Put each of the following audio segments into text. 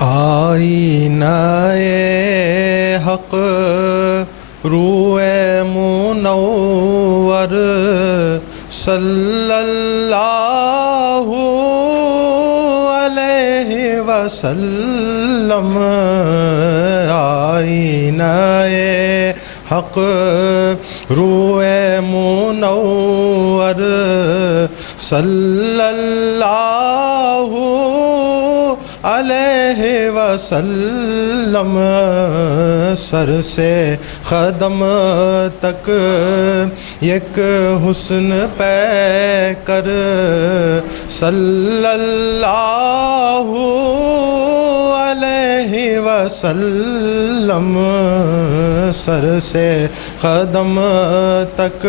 آئینہ حق روئے منور صلی اللہ علیہ وسلم، آئینہ حق روئے منور صلی اللہ علیہ وسلم، سر سے قدم تک یک حسن پے کر صلی اللہ علیہ وسلم، سر سے قدم تک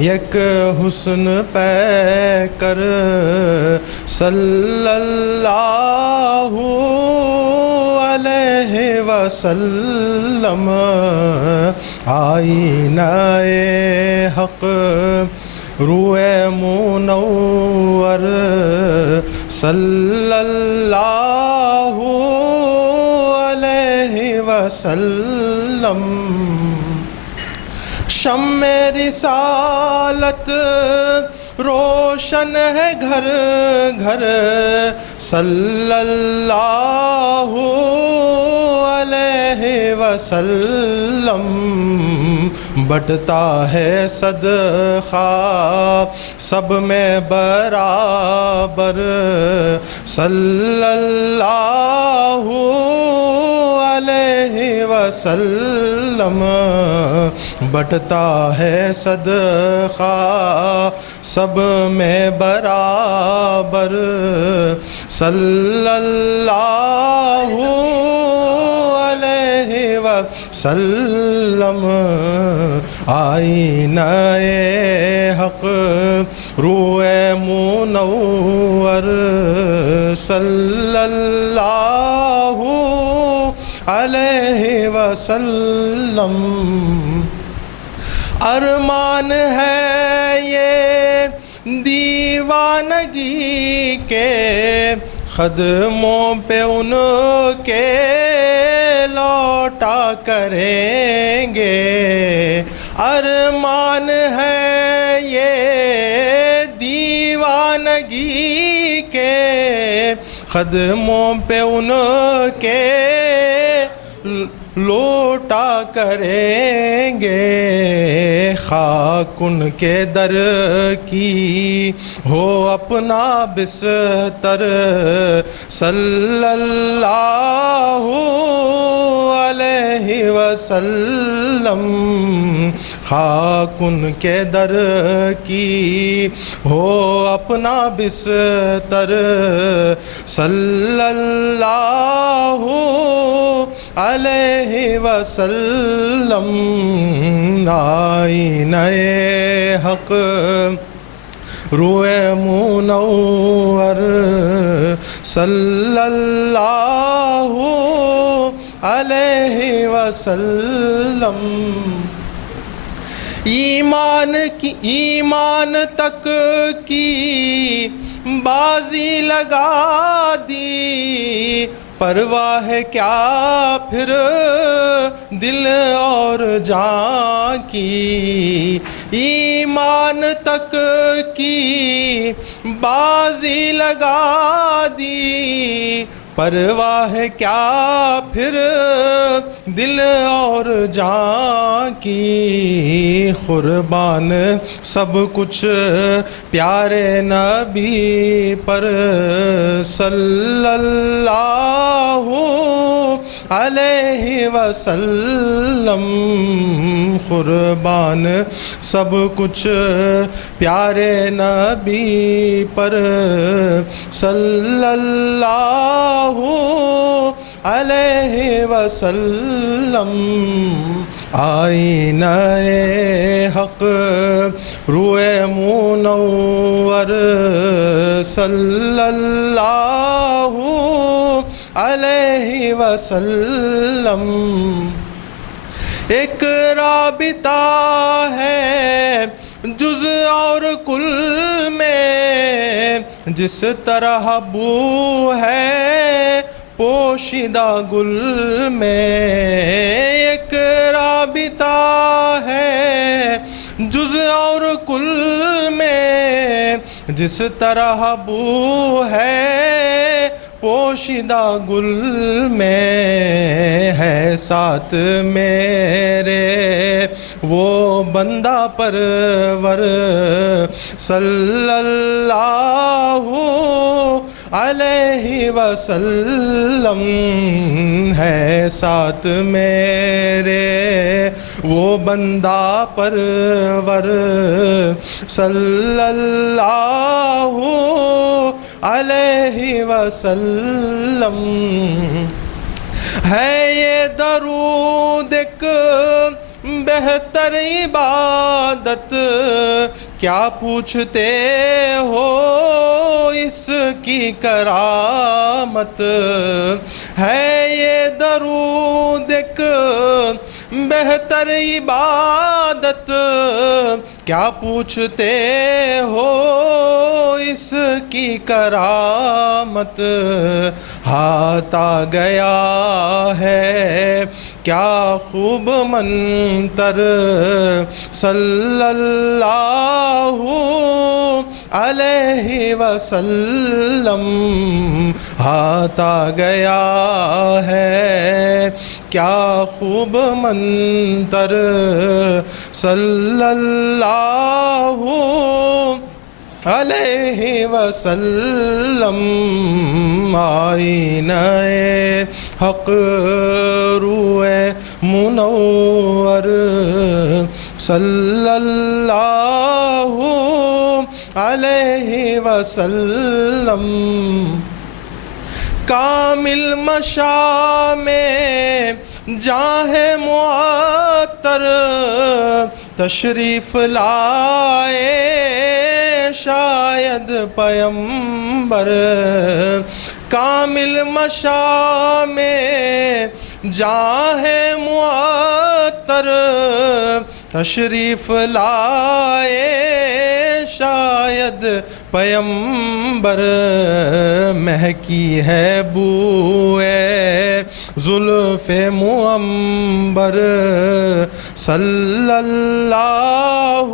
یک حسن پے کر صلی اللہ علیہ وسلم، آئینہ حق روئے منور صلی اللہ علیہ وسلم، شمع رسالت روشن ہے گھر گھر صلی اللہ علیہ وسلم، بٹتا ہے صدقہ سب میں برابر صلی اللہ علیہ وسلم، بٹتا ہے صدقہ سب میں برابر صلی اللہ علیہ وسلم، آئینہ حق روئے منور صلی اللہ علیہ وسلم، ارمان ہے یہ دیوانگی کے قدموں پہ ان کے لوٹا کریں گے، ارمان ہے یہ دیوانگی کے قدموں پہ ان کے لوٹا کریں گے، خاک ان کے در کی ہو اپنا بستر صلی اللہ علیہ وسلم، خاک ان کے در کی ہو اپنا بستر صلی اللہ علیہ وسلم، آئینہ حق روئے منور صلی اللہ علیہ وسلم، ایمان تک کی بازی لگا دی، پرواہ کیا پھر دل اور جان کی، ایمان تک کی بازی لگا دی، پرواہ کیا پھر دل اور جان کی، قربان سب کچھ پیارے نبی پر صلی اللہ علیہ وسلم، قربان سب کچھ پیارے نبی پر صلی اللہ علیہ وسلم، آئینہ حق روئے منور صلی اللہ علیہ وسلم، ایک رابطہ ہے جز اور کل میں، جس طرح بو ہے پوشیدہ گل میں ایک رابطہ ہے جز اور کل میں، جس طرح بو ہے پوشیدہ گل میں ہے ساتھ میرے وہ بندہ پرور صلی اللہ علیہ وسلم، ہے ساتھ میرے وہ بندہ پرور صلی اللہ علیہ وسلم۔ ہے یہ درود ایک بہتر عبادت، کیا پوچھتے ہو اس کی کرامت، ہے یہ درود ایک بہتر عبادت، کیا پوچھتے ہو اس کی کرامت، ہاتھ آ گیا ہے کیا خوب منتر صلی اللہ علیہ وسلم، ہاتھ آ گیا ہے کیا خوب منتر صلی اللہ علیہ وسلم، آئینہ حق روئے منور صلی اللہ علیہ وسلم، کامل مشاء میں جاہ معطر تشریف لائے شاید پیمبر، کامل مشاء میں جاہ معطر تشریف لائے شاید پیمبر، مہکی ہے بوئے زلف معمبر صلی اللہ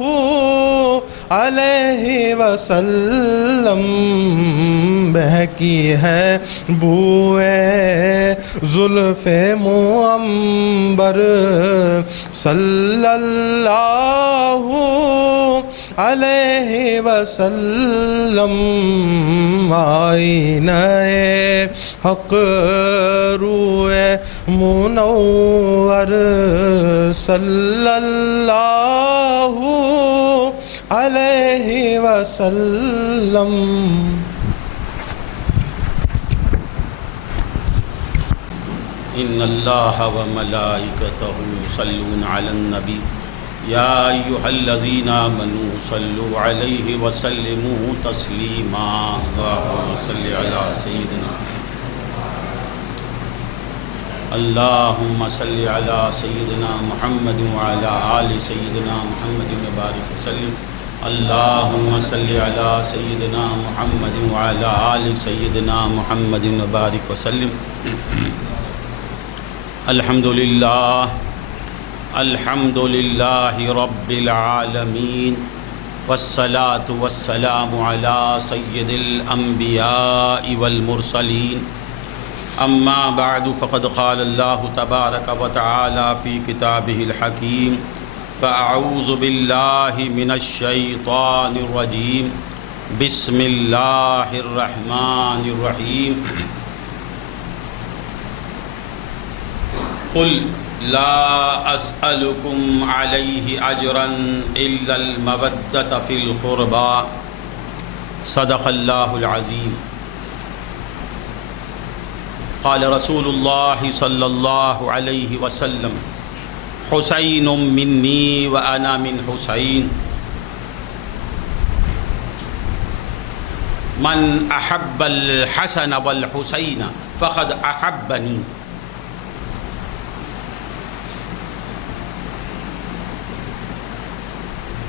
علیہ وسلم، مہکی ہے بوئے زلف معمبر صلی اللہ علیہ وسلم، آئینہ حق روئے منور صلی اللہ علیہ وسلم۔ ان اللہ وملائکتہ یصلون علی النبی یا ایھا الذین آمنوا صلوا علیہ وسلموا تسلیما، اللہم صل علی سیدنا اللہم صل علی سیدنا محمد وعلی آل سیدنا محمد وبارک وسلم، اللہم صل علی سیدنا محمد وعلی آل سیدنا محمد وبارک وسلم۔ الحمدللہ الحمدللہ رب العالمین، والصلاة والسلام علی سید الانبیاء والمرسلین، اما بعد فقد قال اللہ تبارک وتعالی فی کتابہ الحکیم، فاعوذ باللہ من الشیطان الرجیم، بسم اللہ الرحمن الرحیم، قل لا اسألكم علیہ اجرا الا المودۃ فی القربى، صدق اللہ العظیم۔ قال رسول اللہ صلی اللہ علیہ وسلم، حسین منی وانا من حسین، من احب الحسن والحسین فقد احبنی۔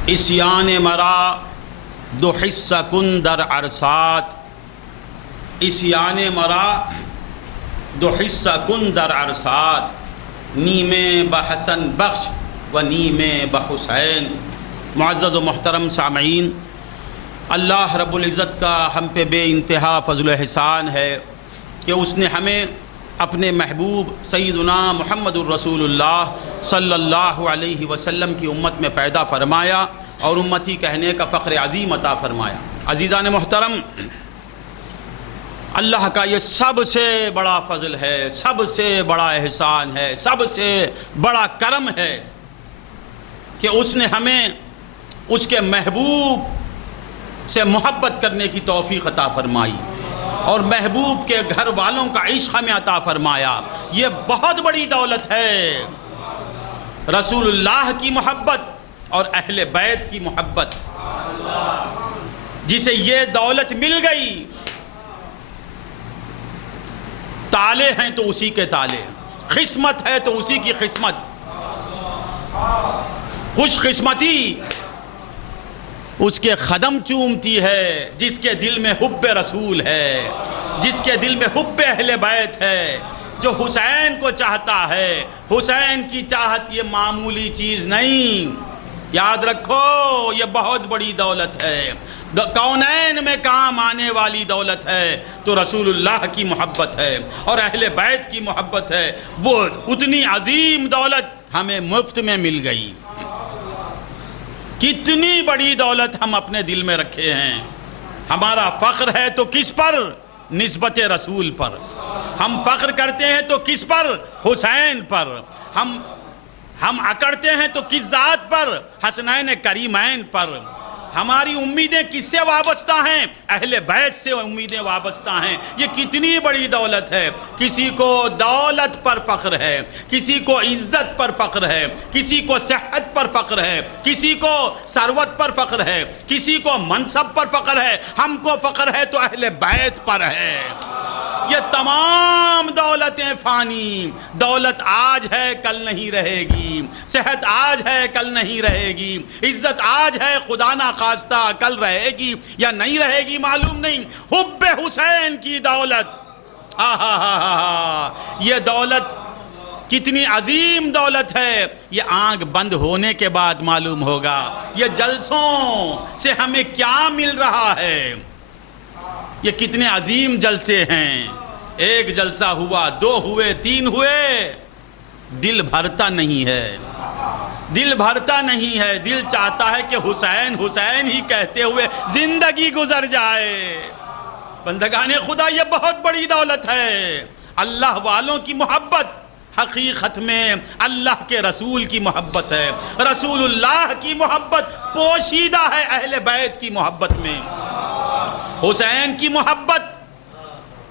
عصیان مرا دو حصہ کن در عرصات، عصیان مرا دو حصہ کن در عرصات، نیمے بحسن بخش و نیمے بحسین۔ معزز و محترم سامعین، اللہ رب العزت کا ہم پہ بے انتہا فضل و احسان ہے کہ اس نے ہمیں اپنے محبوب سیدنا محمد الرسول اللہ صلی اللہ علیہ وسلم کی امت میں پیدا فرمایا اور امتی کہنے کا فخر عظیم عطا فرمایا۔ عزیزان محترم، اللہ کا یہ سب سے بڑا فضل ہے، سب سے بڑا احسان ہے، سب سے بڑا کرم ہے کہ اس نے ہمیں اس کے محبوب سے محبت کرنے کی توفیق عطا فرمائی اور محبوب کے گھر والوں کا عشق ہمیں عطا فرمایا۔ یہ بہت بڑی دولت ہے، رسول اللہ کی محبت اور اہل بیت کی محبت۔ جسے یہ دولت مل گئی، تالے ہیں تو اسی کے تالے، قسمت ہے تو اسی کی قسمت، خوش قسمتی اس کے قدم چومتی ہے جس کے دل میں حب رسول ہے، جس کے دل میں حب اہل بیت ہے، جو حسین کو چاہتا ہے۔ حسین کی چاہت یہ معمولی چیز نہیں، یاد رکھو یہ بہت بڑی دولت ہے، کونین میں کام آنے والی دولت ہے تو رسول اللہ کی محبت ہے اور اہل بیت کی محبت ہے۔ وہ اتنی عظیم دولت ہمیں مفت میں مل گئی۔ کتنی بڑی دولت ہم اپنے دل میں رکھے ہیں۔ ہمارا فخر ہے تو کس پر؟ نسبت رسول پر۔ ہم فخر کرتے ہیں تو کس پر؟ حسین پر۔ ہم اکڑتے ہیں تو کس ذات پر؟ حسنین کریمین پر۔ ہماری امیدیں کس سے وابستہ ہیں؟ اہل بیت سے امیدیں وابستہ ہیں۔ یہ کتنی بڑی دولت ہے۔ کسی کو دولت پر فخر ہے، کسی کو عزت پر فخر ہے، کسی کو صحت پر فخر ہے، کسی کو ثروت پر فخر ہے، کسی کو منصب پر فخر ہے۔ ہم کو فخر ہے تو اہل بیت پر ہے۔ یہ تمام دولتیں فانی، دولت آج ہے کل نہیں رہے گی، صحت آج ہے کل نہیں رہے گی، عزت آج ہے خدا نہ خواستہ کل رہے گی یا نہیں رہے گی معلوم نہیں۔ حب حسین کی دولت، یہ دولت کتنی عظیم دولت ہے، یہ آنکھ بند ہونے کے بعد معلوم ہوگا۔ یہ جلسوں سے ہمیں کیا مل رہا ہے، یہ کتنے عظیم جلسے ہیں۔ ایک جلسہ ہوا، دو ہوئے، تین ہوئے، دل بھرتا نہیں ہے، دل بھرتا نہیں ہے۔ دل چاہتا ہے کہ حسین حسین ہی کہتے ہوئے زندگی گزر جائے۔ بندگان خدا، یہ بہت بڑی دولت ہے۔ اللہ والوں کی محبت حقیقت میں اللہ کے رسول کی محبت ہے۔ رسول اللہ کی محبت پوشیدہ ہے اہل بیت کی محبت میں۔ حسین کی محبت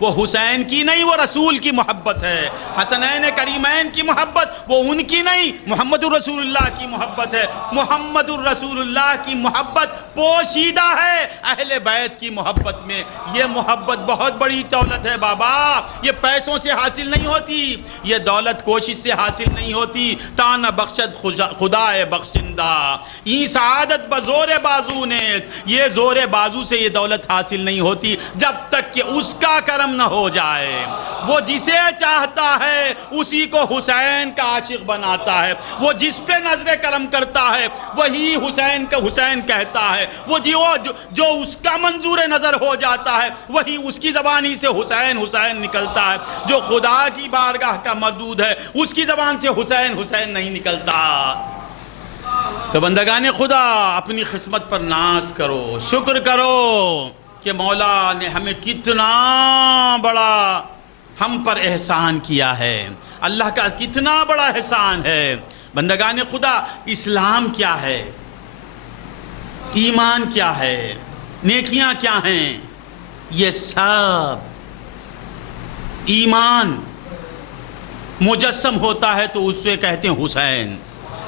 وہ حسین کی نہیں، وہ رسول کی محبت ہے۔ حسنین کریمین کی محبت وہ ان کی نہیں، محمد الرسول اللہ کی محبت ہے۔ محمد الرسول اللہ کی محبت پوشیدہ ہے اہل بیت کی محبت میں۔ یہ محبت بہت بڑی دولت ہے بابا، یہ پیسوں سے حاصل نہیں ہوتی، یہ دولت کوشش سے حاصل نہیں ہوتی۔ تان بخشد خدا بخشندہ، این سعادت بزور بازو نیست، یہ زور بازو سے یہ دولت حاصل نہیں ہوتی جب تک کہ اس کا کرم نہ ہو جائے۔ وہ جسے چاہتا ہے اسی کو حسین کا عاشق بناتا ہے، وہ جس پہ نظر کرم کرتا ہے وہی حسین کا حسین کہتا ہے، وہ جو اس کا منظور نظر ہو جاتا ہے وہی اس کی زبانی سے حسین حسین نکلتا ہے۔ جو خدا کی بارگاہ کا مردود ہے اس کی زبان سے حسین حسین نہیں نکلتا۔ تو بندگان خدا، اپنی قسمت پر ناز کرو، شکر کرو کہ مولا نے ہمیں کتنا بڑا ہم پر احسان کیا ہے۔ اللہ کا کتنا بڑا احسان ہے۔ بندگان خدا، اسلام کیا ہے، ایمان کیا ہے، نیکیاں کیا ہیں، یہ سب ایمان مجسم ہوتا ہے تو اس سے کہتے ہیں حسین،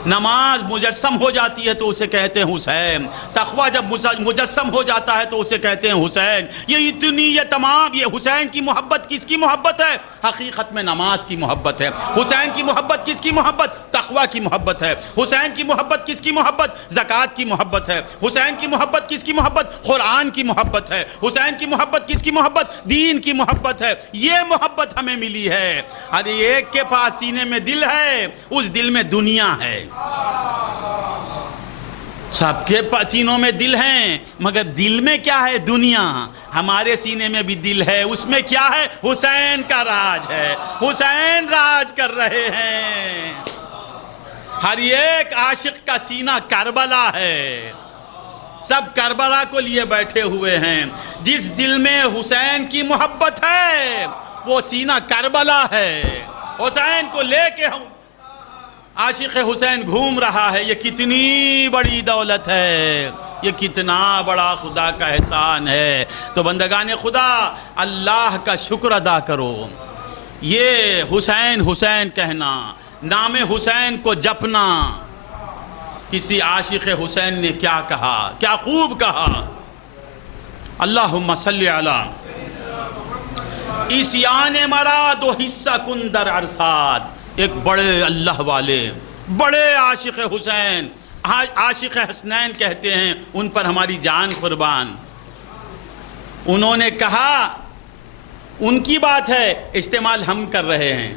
نماز مجسم ہو جاتی ہے تو اسے کہتے ہیں حسین، تقویٰ جب مجسم ہو جاتا ہے تو اسے کہتے ہیں حسین۔ یہ تمام یہ حسین کی محبت کس کی محبت ہے؟ حقیقت میں نماز کی محبت ہے۔ حسین کی محبت کس کی محبت؟ تقویٰ کی محبت ہے۔ حسین کی محبت کس کی محبت؟ زکوٰۃ کی محبت ہے۔ حسین کی محبت کس کی محبت؟ قرآن کی محبت ہے۔ حسین کی محبت کس کی محبت؟ دین کی محبت ہے۔ یہ محبت ہمیں ملی ہے۔ ہر ایک کے پاس سینے میں دل ہے، اس دل میں دنیا ہے۔ سب کے سینوں میں دل ہیں، مگر دل میں کیا ہے؟ دنیا۔ ہمارے سینے میں بھی دل ہے، اس میں کیا ہے؟ حسین کا راج ہے، حسین راج کر رہے ہیں۔ ہر ایک عاشق کا سینہ کربلا ہے، سب کربلا کو لیے بیٹھے ہوئے ہیں۔ جس دل میں حسین کی محبت ہے وہ سینہ کربلا ہے۔ حسین کو لے کے عاشق حسین گھوم رہا ہے، یہ کتنی بڑی دولت ہے، یہ کتنا بڑا خدا کا احسان ہے۔ تو بندگان خدا اللہ کا شکر ادا کرو۔ یہ حسین حسین کہنا، نام حسین کو جپنا، کسی عاشق حسین نے کیا کہا، کیا خوب کہا، اللہم صلی علی عیسیان مرا دو حصہ کن در عرصات۔ ایک بڑے اللہ والے، بڑے عاشق حسین، عاشق حسنین کہتے ہیں، ان پر ہماری جان قربان۔ انہوں نے کہا، ان کی بات ہے، استعمال ہم کر رہے ہیں،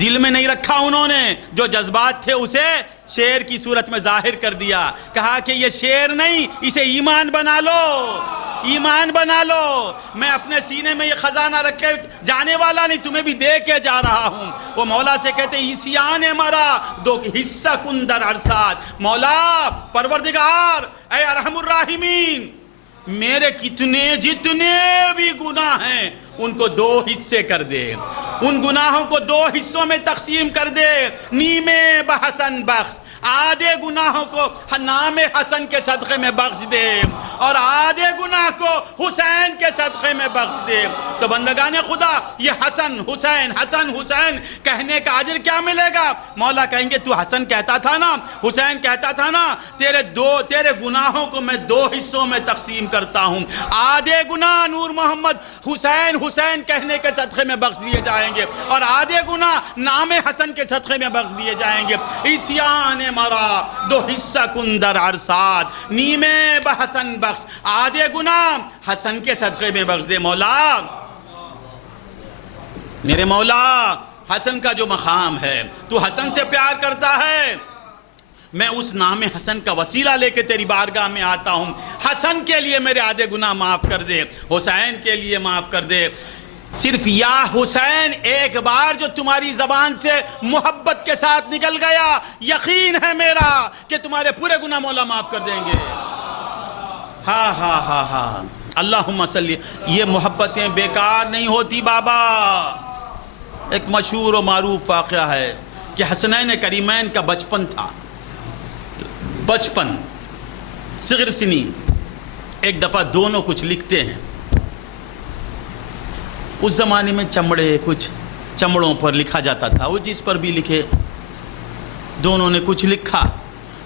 دل میں نہیں رکھا انہوں نے، جو جذبات تھے اسے شعر کی صورت میں ظاہر کر دیا۔ کہا کہ یہ شعر نہیں، اسے ایمان بنا لو، ایمان بنا لو۔ میں اپنے سینے میں یہ خزانہ رکھے جانے والا نہیں، تمہیں بھی دے کے جا رہا ہوں۔ وہ مولا سے کہتے ہیں عیسیان مرا دو حصہ کن در عرصات۔ مولا پروردگار اے ارحم الراحمین، میرے جتنے بھی گناہ ہیں ان کو دو حصے کر دے، ان گناہوں کو دو حصوں میں تقسیم کر دے۔ نیمے بحسن بخش، آدھے گناہوں کو نام حسن کے صدقے میں بخش دے، اور آدھے گناہ کو حسین کے صدقے میں بخش دے۔ تو بندگان خدا یہ حسن حسین حسن حسین کہنے کا اجر کیا ملے گا؟ مولا کہیں گے تو حسن کہتا تھا نا، حسین کہتا تھا نا، تیرے گناہوں کو میں دو حصوں میں تقسیم کرتا ہوں، آدھے گناہ نور محمد حسین حسین کہنے کے صدقے میں بخش دیے جائیں گے، اور آدھے گناہ نام حسن کے صدقے میں بخش دیے جائیں گے۔ عیسیان مرا دو حصہ کن در عرصات، نیمے بحسن بخش، آدھے گناہ حسن کے صدقے میں بخش دے۔ مولا، میرے مولا، حسن کا جو مقام ہے، تو حسن سے پیار کرتا ہے، میں اس نام حسن کا وسیلہ لے کے تیری بارگاہ میں آتا ہوں، حسن کے لیے میرے آدھے گناہ معاف کر دے، حسین کے لیے معاف کر دے۔ صرف یا حسین ایک بار جو تمہاری زبان سے محبت کے ساتھ نکل گیا، یقین ہے میرا کہ تمہارے پورے گناہ مولا معاف کر دیں گے۔ ہاں ہاں ہاں ہاں، اللہم صلی۔ یہ محبتیں بیکار نہیں ہوتی بابا۔ ایک مشہور و معروف واقعہ ہے کہ حسنین کریمین کا بچپن تھا، بچپن صغر سنی۔ ایک دفعہ دونوں کچھ لکھتے ہیں، اس زمانے میں کچھ چمڑوں پر لکھا جاتا تھا، وہ جس پر بھی لکھے، دونوں نے کچھ لکھا،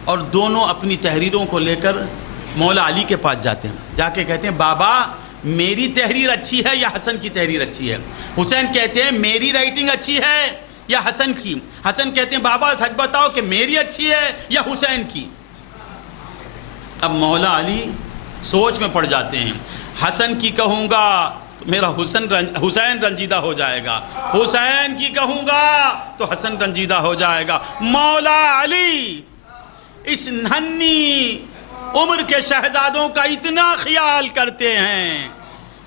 اور دونوں اپنی تحریروں کو لے کر مولا علی کے پاس جاتے ہیں، جا کے کہتے ہیں بابا میری تحریر اچھی ہے یا حسن کی تحریر اچھی ہے؟ حسین کہتے ہیں میری رائٹنگ اچھی ہے یا حسن کی؟ حسن کہتے ہیں بابا سچ بتاؤ کہ میری اچھی ہے یا حسین کی؟ اب مولا علی سوچ میں پڑ جاتے ہیں، حسن کی کہوں گا تو میرا حسین رنجیدہ ہو جائے گا، حسین کی کہوں گا تو حسن رنجیدہ ہو جائے گا۔ مولا علی اس ننھی عمر کے شہزادوں کا اتنا خیال کرتے ہیں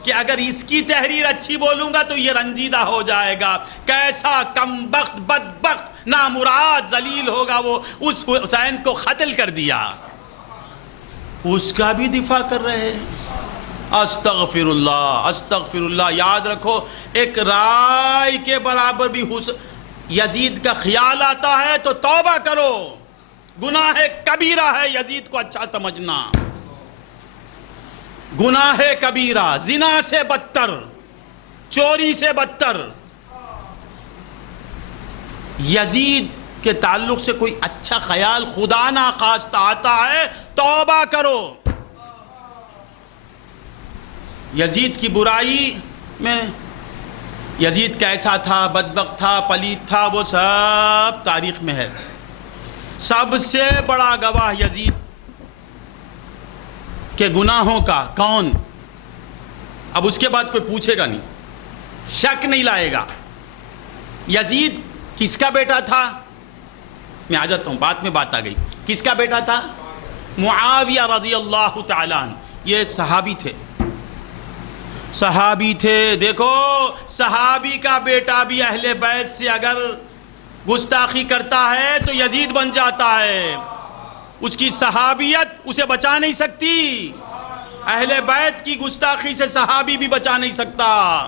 کہ اگر اس کی تحریر اچھی بولوں گا تو یہ رنجیدہ ہو جائے گا، کیسا کم بخت بدبخت نامراد ذلیل ہوگا وہ، اس حسین کو قتل کر دیا، اس کا بھی دفاع کر رہے ہیں۔ استغفر اللہ استغفر اللہ۔ یاد رکھو ایک رائے کے برابر بھی یزید کا خیال آتا ہے تو توبہ کرو، گناہ کبیرہ ہے یزید کو اچھا سمجھنا، گناہ کبیرہ، زنا سے بدتر، چوری سے بدتر۔ یزید کے تعلق سے کوئی اچھا خیال خدا ناخواستہ آتا ہے توبہ کرو۔ یزید کی برائی میں یزید کیسا تھا، بدبخت تھا، پلید تھا، وہ سب تاریخ میں ہے۔ سب سے بڑا گواہ یزید کے گناہوں کا کون؟ اب اس کے بعد کوئی پوچھے گا نہیں، شک نہیں لائے گا۔ یزید کس کا بیٹا تھا؟ میں آ جاتا ہوں، بعد میں بات آ گئی۔ کس کا بیٹا تھا؟ معاویہ رضی اللہ تعالیٰ عنہ۔ یہ صحابی تھے، صحابی تھے۔ دیکھو صحابی کا بیٹا بھی اہل بیت سے اگر گستاخی کرتا ہے تو یزید بن جاتا ہے، اس کی صحابیت اسے بچا نہیں سکتی۔ اہل بیت کی گستاخی سے صحابی بھی بچا نہیں سکتا۔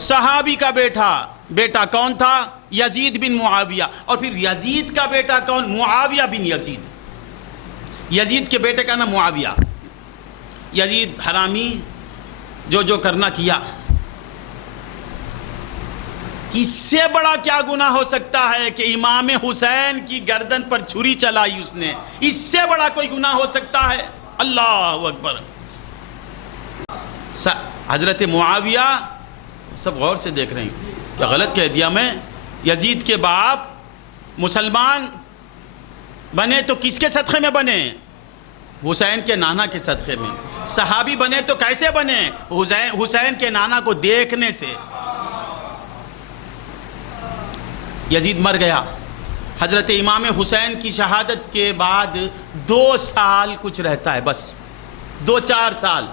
صحابی کا بیٹا کون تھا؟ یزید بن معاویہ۔ اور پھر یزید کا بیٹا کون؟ معاویہ بن یزید۔ یزید کے بیٹے کا نام معاویہ۔ یزید حرامی جو کرنا کیا، اس سے بڑا کیا گناہ ہو سکتا ہے کہ امام حسین کی گردن پر چھری چلائی اس نے؟ اس سے بڑا کوئی گناہ ہو سکتا ہے؟ اللہ اکبر۔ حضرت معاویہ، سب غور سے دیکھ رہے ہیں، کیا غلط کہہ دیا میں؟ یزید کے باپ مسلمان بنے تو کس کے صدقے میں بنے؟ حسین کے نانا کے صدقے میں۔ صحابی بنے تو کیسے بنے؟ حسین کے نانا کو دیکھنے سے۔ یزید مر گیا۔ حضرت امام حسین کی شہادت کے بعد 2 سال کچھ رہتا ہے، بس 2-4 سال۔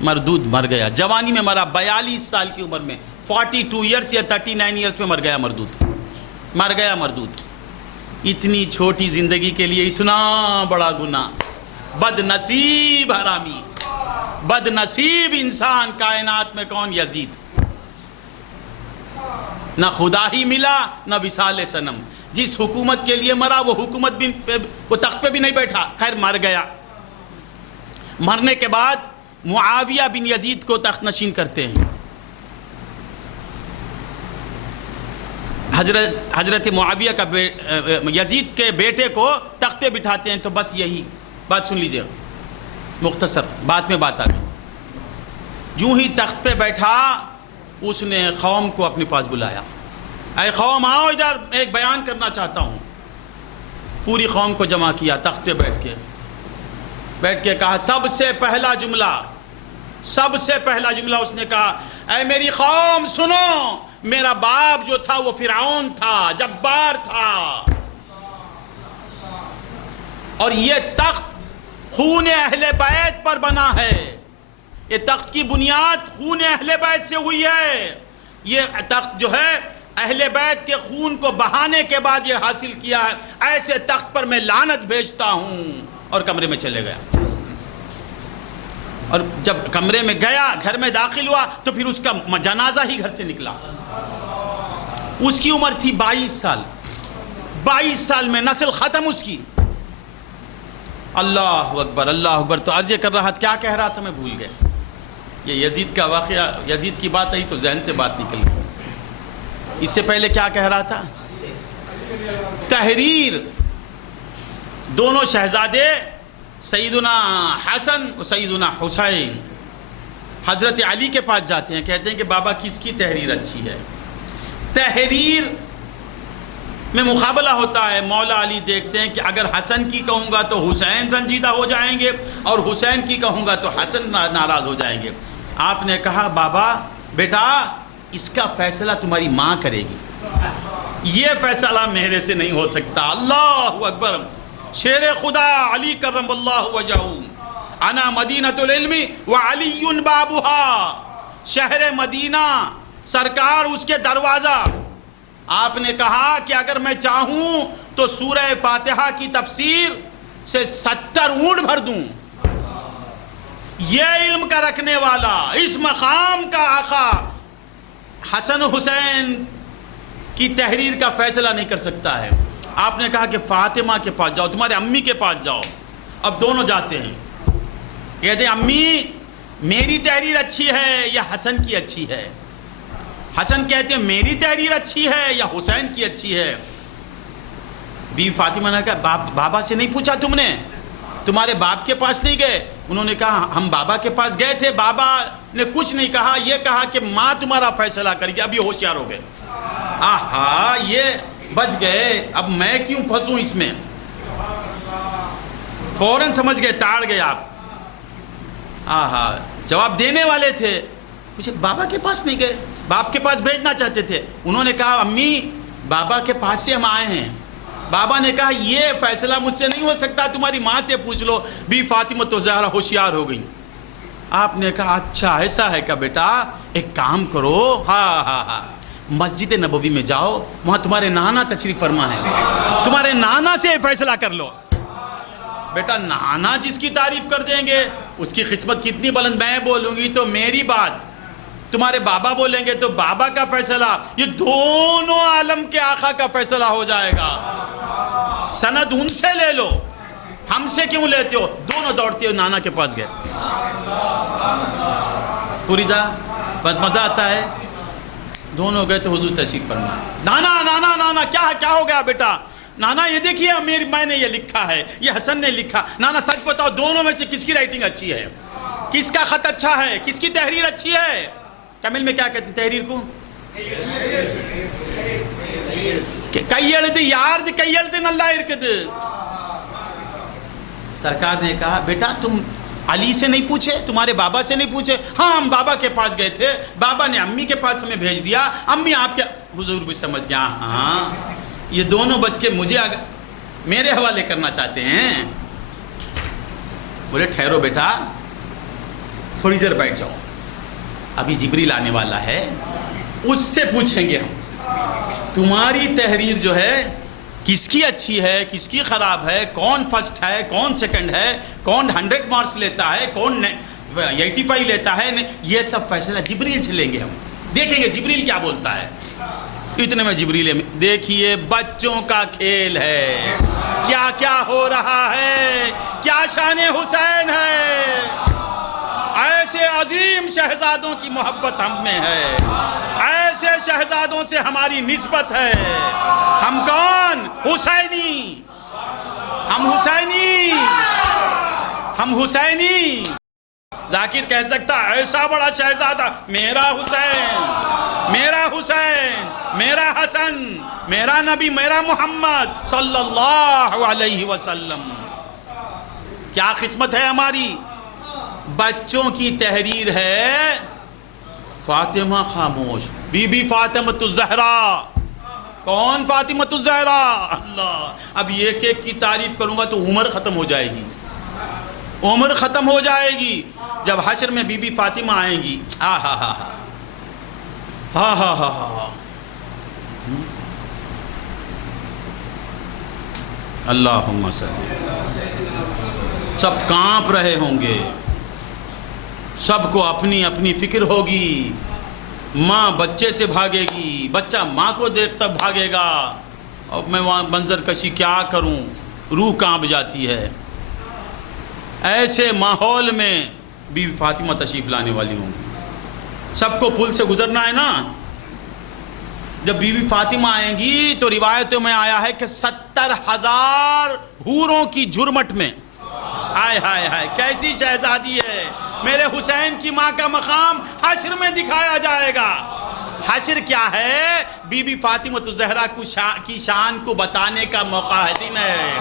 مردود مر گیا، جوانی میں مرا، 42 سال کی عمر میں، 42 ایئرس یا 39 ایئرس میں مر گیا مردود۔ اتنی چھوٹی زندگی کے لیے اتنا بڑا گناہ۔ بد نصیب حرامی، بد نصیب انسان کائنات میں کون؟ یزید۔ نہ خدا ہی ملا نہ وصال صنم۔ جس حکومت کے لیے مرا وہ حکومت بھی، وہ تخت پہ بھی نہیں بیٹھا، خیر مر گیا۔ مرنے کے بعد معاویہ بن یزید کو تخت نشین کرتے ہیں۔ حضرت معاویہ کا یزید کے بیٹے کو تخت پہ بٹھاتے ہیں۔ تو بس یہی بات سن لیجئے، مختصر، بعد میں بات آ گئی۔ یوں ہی تخت پہ بیٹھا، اس نے قوم کو اپنے پاس بلایا، اے قوم آؤ ادھر، ایک بیان کرنا چاہتا ہوں۔ پوری قوم کو جمع کیا، تخت پہ بیٹھ کے کہا، سب سے پہلا جملہ اس نے کہا، اے میری قوم سنو، میرا باپ جو تھا وہ فرعون تھا، جبار تھا، اور یہ تخت خون اہل بیت پر بنا ہے۔ یہ تخت کی بنیاد خون اہل بیت سے ہوئی ہے۔ یہ تخت جو ہے اہل بیت کے خون کو بہانے کے بعد یہ حاصل کیا ہے۔ ایسے تخت پر میں لعنت بھیجتا ہوں۔ اور کمرے میں چلے گیا، اور جب کمرے میں گیا، گھر میں داخل ہوا، تو پھر اس کا جنازہ ہی گھر سے نکلا۔ اس کی عمر تھی 22 سال۔ 22 سال میں نسل ختم اس کی۔ اللہ اکبر، اللہ اکبر۔ تو عرض کر رہا تھا، کیا کہہ رہا تھا میں بھول گیا۔ یہ یزید کا واقعہ، یزید کی بات آئی تو ذہن سے بات نکل گئی۔ اس سے پہلے کیا کہہ رہا تھا؟ تحریر۔ دونوں شہزادے سیدنا حسن و سیدنا حسین حضرت علی کے پاس جاتے ہیں، کہتے ہیں کہ بابا کس کی تحریر اچھی ہے؟ تحریر میں مقابلہ ہوتا ہے۔ مولا علی دیکھتے ہیں کہ اگر حسن کی کہوں گا تو حسین رنجیدہ ہو جائیں گے، اور حسین کی کہوں گا تو حسن ناراض ہو جائیں گے۔ آپ نے کہا، بابا بیٹا اس کا فیصلہ تمہاری ماں کرے گی، یہ فیصلہ میرے سے نہیں ہو سکتا۔ اللہ اکبر۔ شیر خدا علی کرم اللہ وجہہ، انا مدینۃ العلم وعلی بابها، شہر مدینہ، سرکار اس کے دروازہ۔ آپ نے کہا کہ اگر میں چاہوں تو سورہ فاتحہ کی تفسیر سے 70 اونٹ بھر دوں۔ یہ علم کا رکھنے والا، اس مقام کا آقا حسن حسین کی تحریر کا فیصلہ نہیں کر سکتا ہے۔ آپ نے کہا کہ فاطمہ کے پاس جاؤ، تمہارے امی کے پاس جاؤ۔ اب دونوں جاتے ہیں، کہتے ہیں امی میری تحریر اچھی ہے یا حسن کی اچھی ہے؟ حسن کہتے ہیں میری تحریر اچھی ہے یا حسین کی اچھی ہے؟ بی فاطمہ نے کہا بابا سے نہیں پوچھا تم نے؟ تمہارے باپ کے پاس نہیں گئے؟ انہوں نے کہا ہم بابا کے پاس گئے تھے، بابا نے کچھ نہیں کہا، یہ کہا کہ ماں تمہارا فیصلہ کرے گی۔ اب یہ ہوشیار ہو گئے، آہا یہ بچ گئے، اب میں کیوں پھنسوں اس میں؟ فوراً سمجھ گئے، تاڑ گئے آپ۔ آہا جواب دینے والے تھے، پوچھے بابا کے پاس نہیں گئے؟ باپ کے پاس بھیجنا چاہتے تھے۔ انہوں نے کہا امی بابا کے پاس سے ہم آئے ہیں۔ بابا نے کہا یہ فیصلہ مجھ سے نہیں ہو سکتا، تمہاری ماں سے پوچھ لو۔ بی فاطمہ تو زہرا ہوشیار ہو گئی۔ آپ نے کہا اچھا ایسا ہے کہ بیٹا ایک کام کرو، ہاں مسجد نبوی میں جاؤ، وہاں تمہارے نانا تشریف فرما ہے، تمہارے نانا سے فیصلہ کر لو۔ بیٹا نانا جس کی تعریف کر دیں گے اس کی قسمت کتنی بلند، میں بولوں گی تو میری بات، تمہارے بابا بولیں گے تو بابا کا فیصلہ، یہ دونوں عالم کے آقا کا فیصلہ ہو جائے گا۔ سند ان سے لے لو، ہم سے کیوں لیتے ہو؟ دونوں دوڑتے ہو نانا کے پاس گئے۔ پوری دا بس مزہ آتا ہے، دونوں گئے تو حضور تشریف فرما۔ نانا نانا نانا کیا ہو گیا بیٹا؟ نانا یہ دیکھیے میں نے یہ لکھا ہے، یہ حسن نے لکھا۔ نانا سچ بتاؤ دونوں میں سے کس کی رائٹنگ اچھی ہے؟ کس کا خط اچھا ہے؟ کس کی تحریر اچھی ہے؟ تمل میں کیا کہتے ہیں تحریر کو؟ اللہ ارکد۔ سرکار نے کہا بیٹا تم علی سے نہیں پوچھے، تمہارے بابا سے نہیں پوچھے؟ ہاں ہم بابا کے پاس گئے تھے، بابا نے امی کے پاس ہمیں بھیج دیا، امی آپ کے حضور بھی سمجھ گیا ہاں یہ دونوں بچ کے مجھے میرے حوالے کرنا چاہتے ہیں۔ بولے ٹھہرو بیٹا تھوڑی دیر بیٹھ جاؤ، ابھی جبریل آنے والا ہے، اس سے پوچھیں گے ہم تمہاری تحریر جو ہے کس کی اچھی ہے کس کی خراب ہے، کون فرسٹ ہے کون سیکنڈ ہے، کون 100 مارکس لیتا ہے کون 85 لیتا ہے، یہ سب فیصلہ جبریل سے لیں گے ہم، دیکھیں گے جبریل کیا بولتا ہے۔ اتنے میں جبریل دیکھیے بچوں کا کھیل ہے، کیا کیا ہو رہا ہے، کیا شان حسین ہے، ایسے عظیم شہزادوں کی محبت ہم میں ہے، ایسے شہزادوں سے ہماری نسبت ہے۔ ہم کون؟ حسینی، ہم حسینی، ہم حسینی۔ ذاکر کہہ سکتا ایسا بڑا شہزادہ، میرا حسین، میرا حسین، میرا حسن، میرا نبی، میرا محمد صلی اللہ علیہ وسلم۔ کیا قسمت ہے ہماری؟ بچوں کی تحریر ہے فاطمہ خاموش، بی بی فاطمہ الزہرا۔ کون فاطمہ الزہرا؟ اللہ، اب ایک ایک کی تعریف کروں گا تو عمر ختم ہو جائے گی، عمر ختم ہو جائے گی۔ جب حشر میں بی بی فاطمہ آئیں گی، اللہم صلی، سب کانپ رہے ہوں گے، سب کو اپنی اپنی فکر ہوگی، ماں بچے سے بھاگے گی، بچہ ماں کو دیکھتا بھاگے گا، اور میں وہاں منظر کشی کیا کروں، روح کانپ جاتی ہے۔ ایسے ماحول میں بی بی فاطمہ تشریف لانے والی ہوں گی، سب کو پل سے گزرنا ہے نا۔ جب بی بی فاطمہ آئیں گی تو روایتوں میں آیا ہے کہ 70,000 حوروں کی جھرمٹ میں، ہائے ہائے ہائے کیسی شہزادی ہے، میرے حسین کی ماں کا مقام حشر میں دکھایا جائے گا۔ حشر کیا ہے؟ بی بی فاطمہ الزہرا کی شان کو بتانے کا موقع ہے، دن ہے۔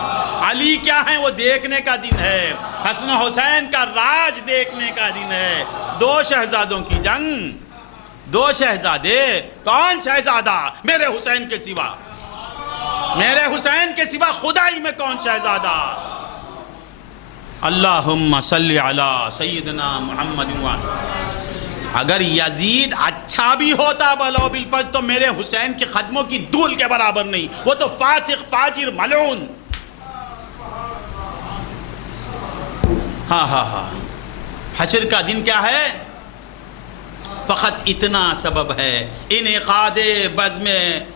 علی کیا ہے وہ دیکھنے کا دن ہے، حسن و حسین کا راج دیکھنے کا دن ہے۔ دو شہزادوں کی جنگ، دو شہزادے، کون شہزادہ؟ میرے حسین کے سوا، میرے حسین کے سوا خدائی میں کون شہزادہ؟ اللہم صلی علی سیدنا محمد۔ اگر یزید اچھا بھی ہوتا بلو بالفضل تو میرے حسین کے قدموں کی دھول کے برابر نہیں، وہ تو فاسق فاجر ملعون۔ ہاں حشر کا دن کیا ہے؟ فقط اتنا سبب ہے انعقاد بزم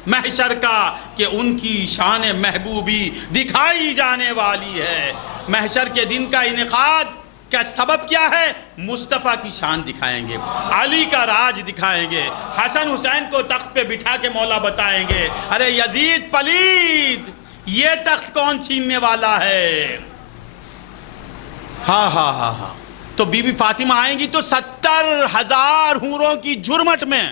محشر کا کہ ان کی شان محبوبی دکھائی جانے والی ہے۔ محشر کے دن کا انعقاد کیا سبب کیا ہے؟ مصطفیٰ کی شان دکھائیں گے، علی کا راج دکھائیں گے، حسن حسین کو تخت پہ بٹھا کے مولا بتائیں گے ارے یزید پلید یہ تخت کون چھیننے والا ہے؟ ہاں تو بی بی فاطمہ آئیں گی تو 70,000 حوروں کی جھرمٹ میں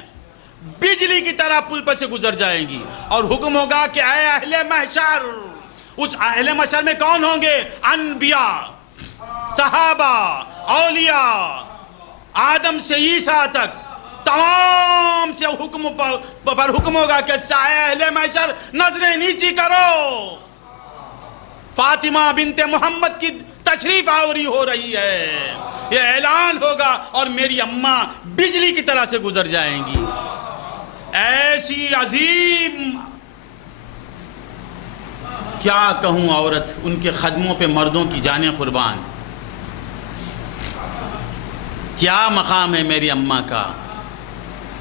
بجلی کی طرح پل پر سے گزر جائیں گی، اور حکم ہوگا کہ اے اہل محشر، اس اہل محشر میں کون ہوں گے؟ انبیاء، صحابہ، اولیاء، آدم سے عیسیٰ تک تمام سے حکم پر حکم ہوگا کہ اہل محشر نظریں نیچی کرو، فاطمہ بنت محمد کی تشریف آوری ہو رہی ہے، یہ اعلان ہوگا اور میری اماں بجلی کی طرح سے گزر جائیں گی۔ ایسی عظیم، کیا کہوں عورت، ان کے خدموں پہ مردوں کی جانیں قربان، کیا مقام ہے میری اماں کا،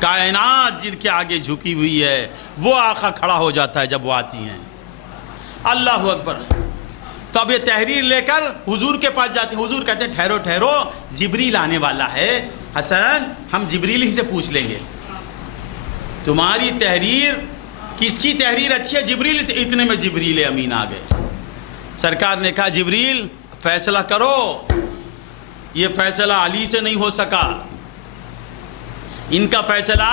کائنات جن کے آگے جھکی ہوئی ہے، وہ آقا کھڑا ہو جاتا ہے جب وہ آتی ہیں۔ اللہ اکبر۔ تو اب یہ تحریر لے کر حضور کے پاس جاتے ہیں، حضور کہتے ہیں ٹھہرو ٹھہرو، جبریل آنے والا ہے، حسن ہم جبریل ہی سے پوچھ لیں گے تمہاری تحریر، کس کی تحریر اچھی ہے؟ جبریل سے۔ اتنے میں جبریل امین آ گئے، سرکار نے کہا جبریل فیصلہ کرو، یہ فیصلہ علی سے نہیں ہو سکا، ان کا فیصلہ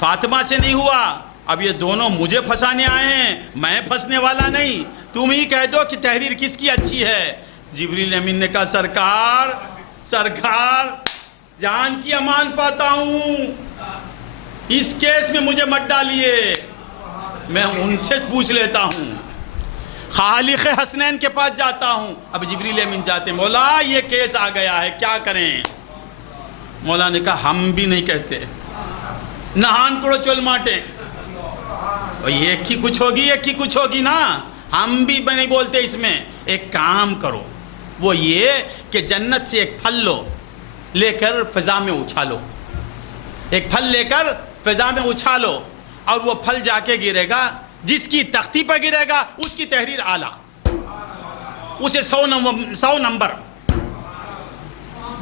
فاطمہ سے نہیں ہوا، اب یہ دونوں مجھے پھنسانے آئے ہیں، میں پھنسنے والا نہیں، تم ہی کہہ دو کہ تحریر کس کی اچھی ہے۔ جبریل امین نے کہا سرکار جان کی امان پاتا ہوں، اس کیس میں مجھے مت ڈالیے، میں ان سے پوچھ لیتا ہوں، خالق حسنین کے پاس جاتا ہوں۔ اب جبریل امین جاتے ہیں، مولا یہ کیس آ گیا ہے، کیا کریں؟ مولا نے کہا ہم بھی نہیں کہتے، نہان کڑو چول ماٹے، یہ کی کچھ ہوگی نا، ہم بھی نہیں بولتے اس میں۔ ایک کام کرو، وہ یہ کہ جنت سے ایک پھل لو، لے کر فضا میں اچھالو، ایک پھل لے کر فضا میں اچھالو، اور وہ پھل جا کے گرے گا، جس کی تختی پر گرے گا اس کی تحریر اعلیٰ، اسے 100 نمبر۔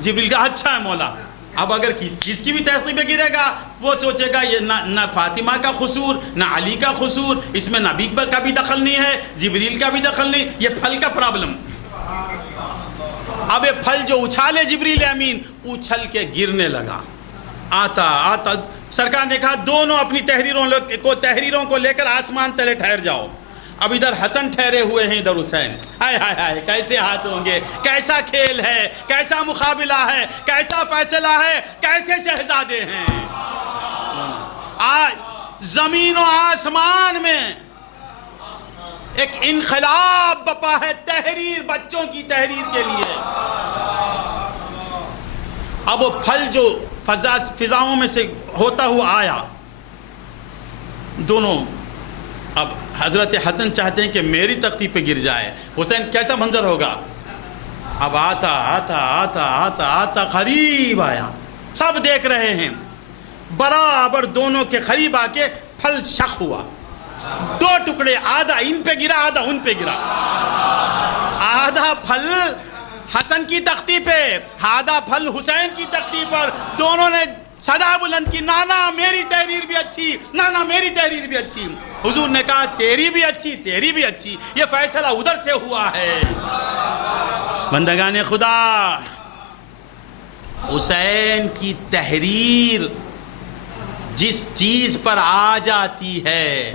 جبریل کہا اچھا ہے مولا، اب اگر کس کی بھی تختی پہ گرے گا وہ سوچے گا یہ نہ فاطمہ کا قصور نہ علی کا قصور، اس میں نبی کا بھی دخل نہیں ہے، جبریل کا بھی دخل نہیں، یہ پھل کا پرابلم۔ اب یہ پھل جو اچھالے جبریل امین، اچھل کے گرنے لگا، آتا سرکار نے کہا دونوں اپنی تحریروں کو لے کر آسمان تلے ٹھہر جاؤ۔ اب ادھر حسن ٹھہرے ہوئے ہیں، ادھر حسین، ہائے ہائے ہائے کیسے ہاتھ ہوں گے، کیسا کھیل ہے، کیسا مقابلہ ہے، کیسا فیصلہ ہے، کیسے شہزادے ہیں۔ آج زمین و آسمان میں ایک انقلاب بپا ہے، تحریر، بچوں کی تحریر کے لیے۔ اب وہ پھل جو فضاؤں میں سے ہوتا ہوا آیا، دونوں، اب حضرت حسن چاہتے ہیں کہ میری تختی پہ گر جائے، حسین کیسا منظر ہوگا؟ اب آتا قریب آیا، سب دیکھ رہے ہیں، برابر دونوں کے قریب آ کے پھل شق ہوا، 2 ٹکڑے، آدھا ان پہ گرا آدھا ان پہ گرا، آدھا پھل حسن کی تختی پہ، آدھا پھل حسین کی تختی پر، دونوں نے صدا بلند کی، نانا میری تحریر بھی اچھی، نانا میری تحریر بھی اچھی۔ حضور نے کہا تیری بھی اچھی، یہ فیصلہ ادھر سے ہوا ہے۔ بندگان خدا، حسین کی تحریر جس چیز پر آ جاتی ہے،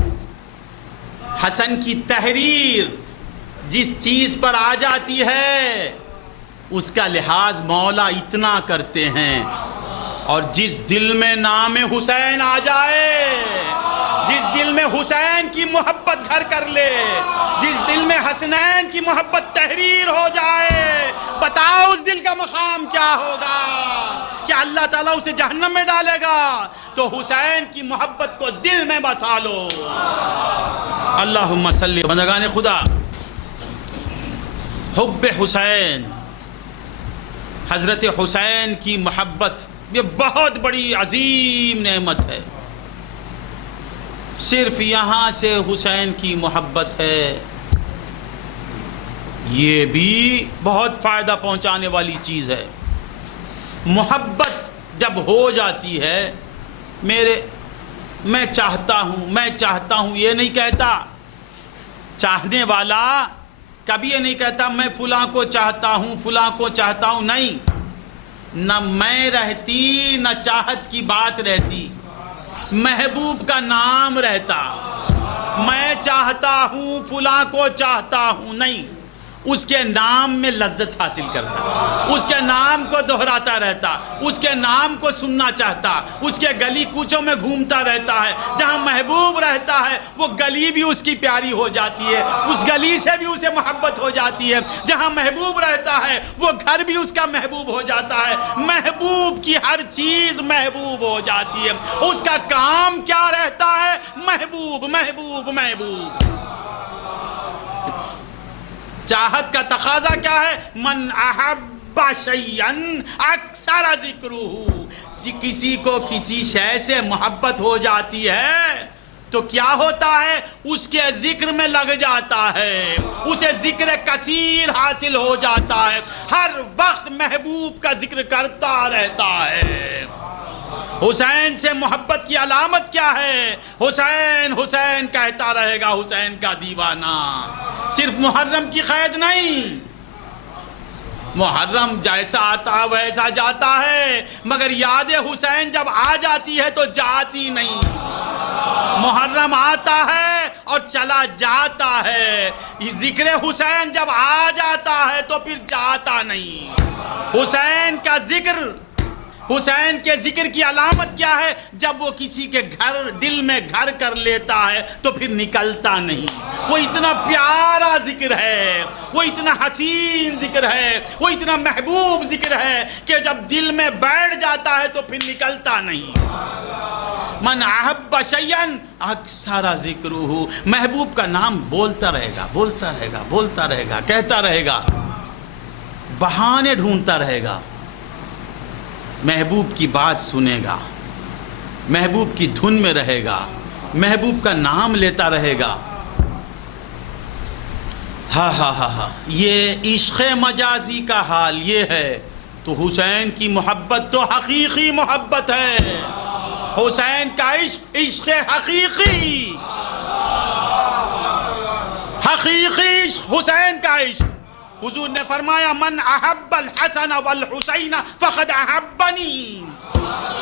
حسن کی تحریر جس چیز پر آ جاتی ہے، اس کا لحاظ مولا اتنا کرتے ہیں، اور جس دل میں نام حسین آ جائے، جس دل میں حسین کی محبت گھر کر لے، جس دل میں حسنین کی محبت تحریر ہو جائے، بتاؤ اس دل کا مقام کیا ہوگا؟ کیا اللہ تعالیٰ اسے جہنم میں ڈالے گا؟ تو حسین کی محبت کو دل میں بسا لو۔ اللہم صلی، بندگان خدا، حب حسین، حضرت حسین کی محبت، یہ بہت بڑی عظیم نعمت ہے۔ صرف یہاں سے حسین کی محبت ہے، یہ بھی بہت فائدہ پہنچانے والی چیز ہے۔ محبت جب ہو جاتی ہے، میں چاہتا ہوں یہ نہیں کہتا۔ چاہنے والا کبھی یہ نہیں کہتا میں فلاں کو چاہتا ہوں، نہیں، نہ میں رہتی نہ چاہت کی بات رہتی، محبوب کا نام رہتا۔ میں چاہتا ہوں فلاں کو چاہتا ہوں نہیں، اس کے نام میں لذت حاصل کرتا، اس کے نام کو دہراتا رہتا، اس کے نام کو سننا چاہتا، اس کے گلی کوچوں میں گھومتا رہتا ہے۔ جہاں محبوب رہتا ہے وہ گلی بھی اس کی پیاری ہو جاتی ہے، اس گلی سے بھی اسے محبت ہو جاتی ہے۔ جہاں محبوب رہتا ہے وہ گھر بھی اس کا محبوب ہو جاتا ہے، محبوب کی ہر چیز محبوب ہو جاتی ہے۔ اس کا کام کیا رہتا ہے؟ محبوب محبوب محبوب۔ چاہت کا تقاضا کیا ہے؟ من احب شیئا اکثر ذکرہ۔ کسی کو کسی شے سے محبت ہو جاتی ہے تو کیا ہوتا ہے؟ اس کے ذکر میں لگ جاتا ہے، اسے ذکر کثیر حاصل ہو جاتا ہے، ہر وقت محبوب کا ذکر کرتا رہتا ہے۔ حسین سے محبت کی علامت کیا ہے؟ حسین حسین کہتا رہے گا، حسین کا دیوانہ۔ صرف محرم کی قید نہیں، محرم جیسا آتا ویسا جاتا ہے، مگر یاد حسین جب آ جاتی ہے تو جاتی نہیں۔ محرم آتا ہے اور چلا جاتا ہے، ذکر حسین جب آ جاتا ہے تو پھر جاتا نہیں۔ حسین کا ذکر، حسین کے ذکر کی علامت کیا ہے؟ جب وہ کسی کے دل میں گھر کر لیتا ہے تو پھر نکلتا نہیں۔ وہ اتنا پیارا ذکر ہے، وہ اتنا حسین ذکر ہے، وہ اتنا محبوب ذکر ہے کہ جب دل میں بیٹھ جاتا ہے تو پھر نکلتا نہیں۔ من احب شیئا اکثر ذکرہ، محبوب کا نام بولتا رہے گا، کہتا رہے گا، بہانے ڈھونڈتا رہے گا، محبوب کی بات سنے گا، محبوب کی دھن میں رہے گا، محبوب کا نام لیتا رہے گا۔ ہاں یہ عشق مجازی کا حال یہ ہے، تو حسین کی محبت تو حقیقی محبت ہے۔ حسین کا عشق عشق حقیقی عشق، حسین کا عشق۔ حضور نے فرمایا من احب الحسن والحسین فقد احبنی۔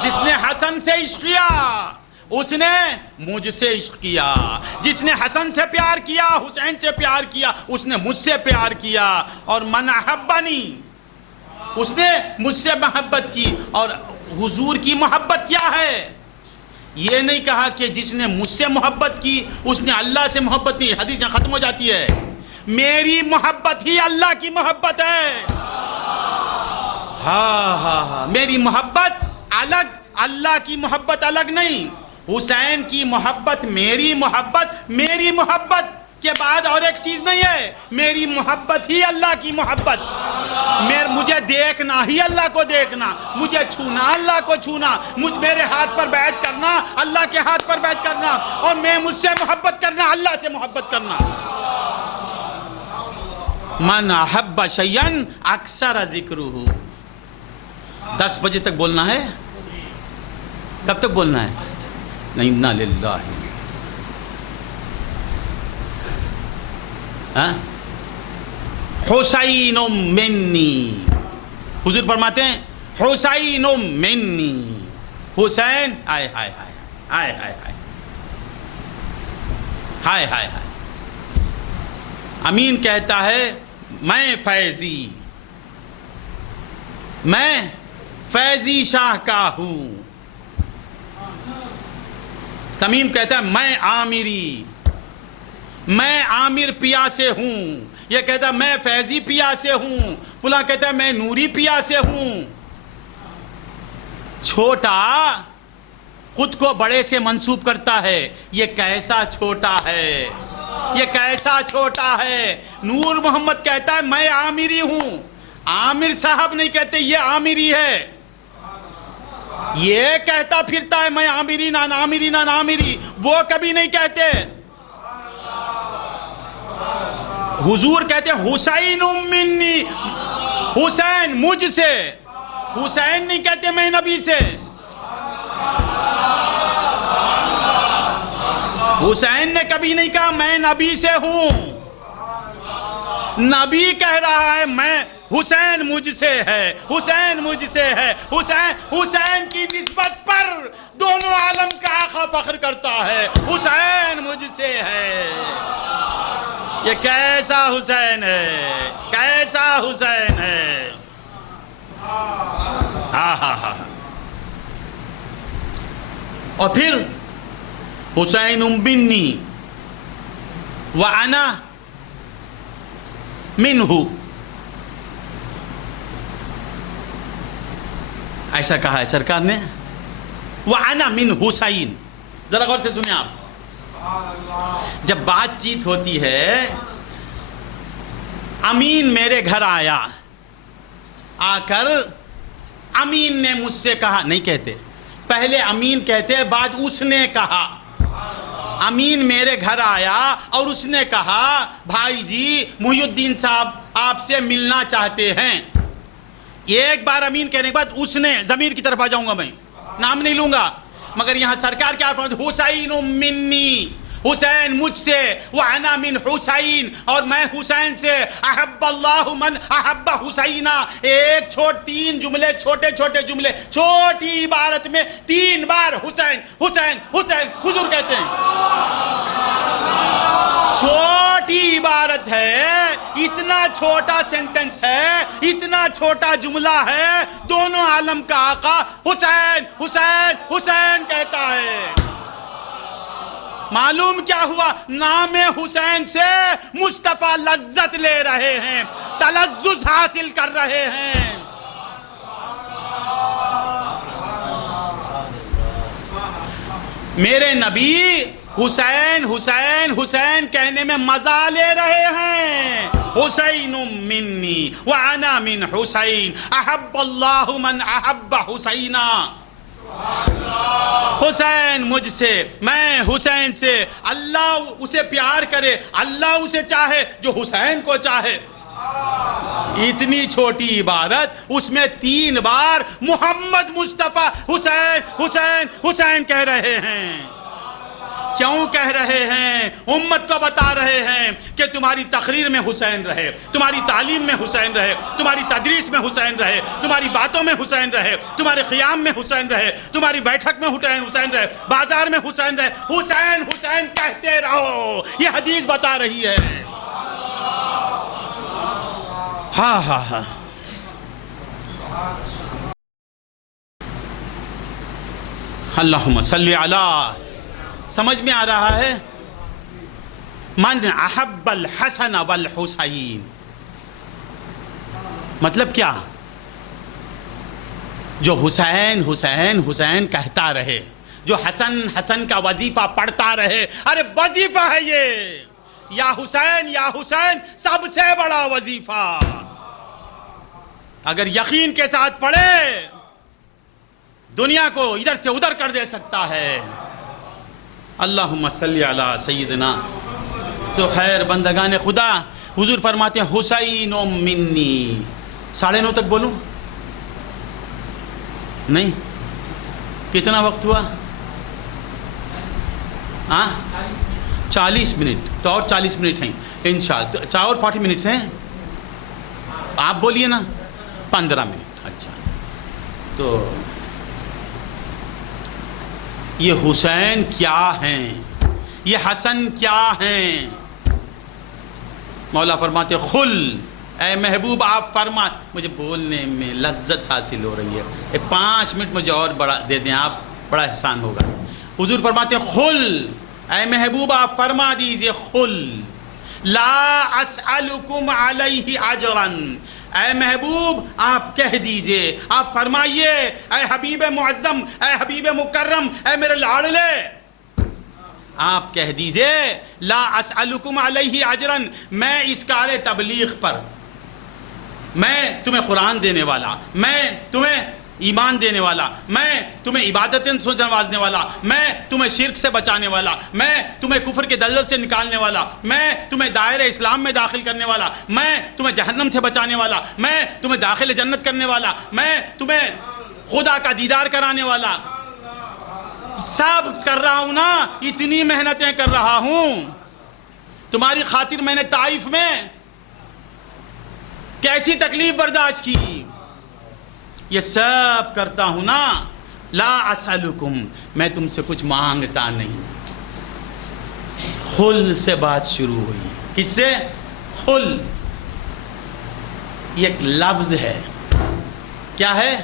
جس نے حسن سے عشق کیا اس نے مجھ سے عشق کیا، جس نے حسن سے پیار کیا، حسین سے پیار کیا، اس نے مجھ سے پیار کیا۔ اور من احبنی، اس نے مجھ سے محبت کی۔ اور حضور کی محبت کیا ہے؟ یہ نہیں کہا کہ جس نے مجھ سے محبت کی اس نے اللہ سے محبت نہیں، حدیثیں ختم ہو جاتی ہے۔ میری محبت ہی اللہ کی محبت ہے۔ ہاں میری محبت الگ، اللہ کی محبت الگ نہیں۔ حسین کی محبت میری محبت کے بعد اور ایک چیز نہیں ہے۔ میری محبت ہی اللہ کی محبت۔ مجھے دیکھنا ہی اللہ کو دیکھنا، مجھے چھونا اللہ کو چھونا، میرے ہاتھ پر بیعت کرنا اللہ کے ہاتھ پر بیعت کرنا، اور میں مجھ سے محبت کرنا اللہ سے محبت کرنا۔ من احب شیئا اکثر ذکرہ۔ 10 بجے تک بولنا ہے؟ کب تک بولنا ہے؟ نہیں، انا للہ۔ حسین منی، حضور فرماتے ہیں حسین منی، حسین ہائے ہائے ہائے ہائے ہائے ہائے ہائے ہائے۔ امین کہتا ہے میں فیضی شاہ کا ہوں۔ تمیم کہتا ہے میں عامر پیا سے ہوں۔ یہ کہتا ہے میں فیضی پیا سے ہوں، فلاں کہتا ہے میں نوری پیا سے ہوں۔ چھوٹا خود کو بڑے سے منسوب کرتا ہے، یہ کیسا چھوٹا ہے، یہ کیسا چھوٹا ہے۔ نور محمد کہتا ہے میں عامری ہوں، عامر صاحب نہیں کہتے یہ عامری ہے، یہ کہتا پھرتا ہے میں عامری نہ نامری نہ نامری، وہ کبھی نہیں کہتے۔ حضور کہتے ہیں حسین منی، حسین مجھ سے، حسین نہیں کہتے میں نبی سے، حسین نے کبھی نہیں کہا میں نبی سے ہوں، نبی کہہ رہا ہے میں حسین مجھ سے ہے، حسین مجھ سے ہے، حسین کی نسبت پر دونوں عالم کا آقا فخر کرتا ہے، حسین مجھ سے ہے۔ یہ کیسا حسین ہے، کیسا حسین ہے، اور پھر حسین منی وَأَنَا مِنْهُ، ایسا کہا ہے سرکار نے، وَأَنَا مِنْ حسین۔ ذرا غور سے سنیں آپ، جب بات چیت ہوتی ہے، امین میرے گھر آیا، آ کر امین نے مجھ سے کہا، نہیں کہتے، پہلے امین کہتے بعد اس نے کہا، امین میرے گھر آیا اور اس نے کہا بھائی جی محی الدین صاحب آپ سے ملنا چاہتے ہیں، ایک بار امین کہنے کے بعد اس نے، ضمیر کی طرف آ جاؤں گا میں، نام نہیں لوں گا، مگر یہاں سرکار کیا فرماتے، حسین منی، حسین مجھ سے، وَأَنَا مِنْ حسین، اور میں حسین سے، احب اللہ من احب حسینہ، ایک تین جملے، چھوٹے چھوٹے جملے، چھوٹی عبارت میں 3 بار حسین حسین حسین حضور کہتے ہیں، چھوٹی عبارت ہے، اتنا چھوٹا سینٹنس ہے، اتنا چھوٹا جملہ ہے، دونوں عالم کا آقا حسین حسین حسین کہتا ہے۔ معلوم کیا ہوا، نام حسین سے مصطفیٰ لذت لے رہے ہیں، تلذذ حاصل کر رہے ہیں۔ میرے نبی حسین حسین حسین کہنے میں مزہ لے رہے ہیں، حسین منی وَأَنَا مِنْ حسین، احب اللہ من احب حسینہ، حسین مجھ سے، میں حسین سے، اللہ اسے پیار کرے، اللہ اسے چاہے جو حسین کو چاہے۔ اتنی چھوٹی عبارت، اس میں 3 بار محمد مصطفیٰ حسین حسین حسین کہہ رہے ہیں۔ کیوں کہہ رہے ہیں؟ امت کو بتا رہے ہیں کہ تمہاری تقریر میں حسین رہے، تمہاری تعلیم میں حسین رہے، تمہاری تدریس میں حسین رہے، تمہاری باتوں میں حسین رہے، تمہارے قیام میں حسین رہے، تمہاری بیٹھک میں حسین رہے، بازار میں حسین رہے، حسین حسین کہتے رہو، یہ حدیث بتا رہی ہے۔ ہاں ہاں ہاں، اللہم صلی علی، سمجھ میں آ رہا ہے؟ من احب الحسن والحسین، مطلب کیا؟ جو حسین حسین حسین کہتا رہے، جو حسن حسن کا وظیفہ پڑھتا رہے، ارے وظیفہ ہے یہ، یا حسین سب سے بڑا وظیفہ، اگر یقین کے ساتھ پڑھے دنیا کو ادھر سے ادھر کر دے سکتا ہے۔ اللہم صلی علی سیدنا، تو خیر بندگان خدا، حضور فرماتے ہیں حسین منی، 9:30 تک بولوں؟ نہیں؟ کتنا وقت ہوا؟ 40 منٹ، تو اور 40 منٹ ہیں انشاءاللہ، اور 40 منٹس ہیں، آپ بولیے نا 15 منٹ۔ اچھا، تو یہ حسین کیا ہیں، یہ حسن کیا ہیں؟ مولا فرماتے خل، اے محبوب آپ فرما، مجھے بولنے میں لذت حاصل ہو رہی ہے، 5 منٹ مجھے اور بڑا دے دیں آپ، بڑا احسان ہوگا۔ حضور فرماتے خل، اے محبوب آپ فرما دیجئے، خل لا اسألکم علیہ اجرا، اے محبوب آپ کہہ دیجئے، آپ فرمائیے، اے حبیب معظم، اے حبیب مکرم، اے میرے لاڈلے، آپ کہہ دیجئے لا اسألکم علیہ اجرا، میں اس کار تبلیغ پر، میں تمہیں قرآن دینے والا، میں تمہیں ایمان دینے والا، میں تمہیں عبادتیں سے نوازنے والا، میں تمہیں شرک سے بچانے والا، میں تمہیں کفر کے دلدل سے نکالنے والا، میں تمہیں دائرہ اسلام میں داخل کرنے والا، میں تمہیں جہنم سے بچانے والا، میں تمہیں داخل جنت کرنے والا، میں تمہیں خدا کا دیدار کرانے والا، سب کر رہا ہوں نا، اتنی محنتیں کر رہا ہوں تمہاری خاطر۔ میں نے طائف میں کیسی تکلیف برداشت کی، یہ سب کرتا ہوں نا۔ لا اسألکم، میں تم سے کچھ مانگتا نہیں۔ خل سے بات شروع ہوئی، کس سے؟ خل، یہ ایک لفظ ہے، کیا ہے؟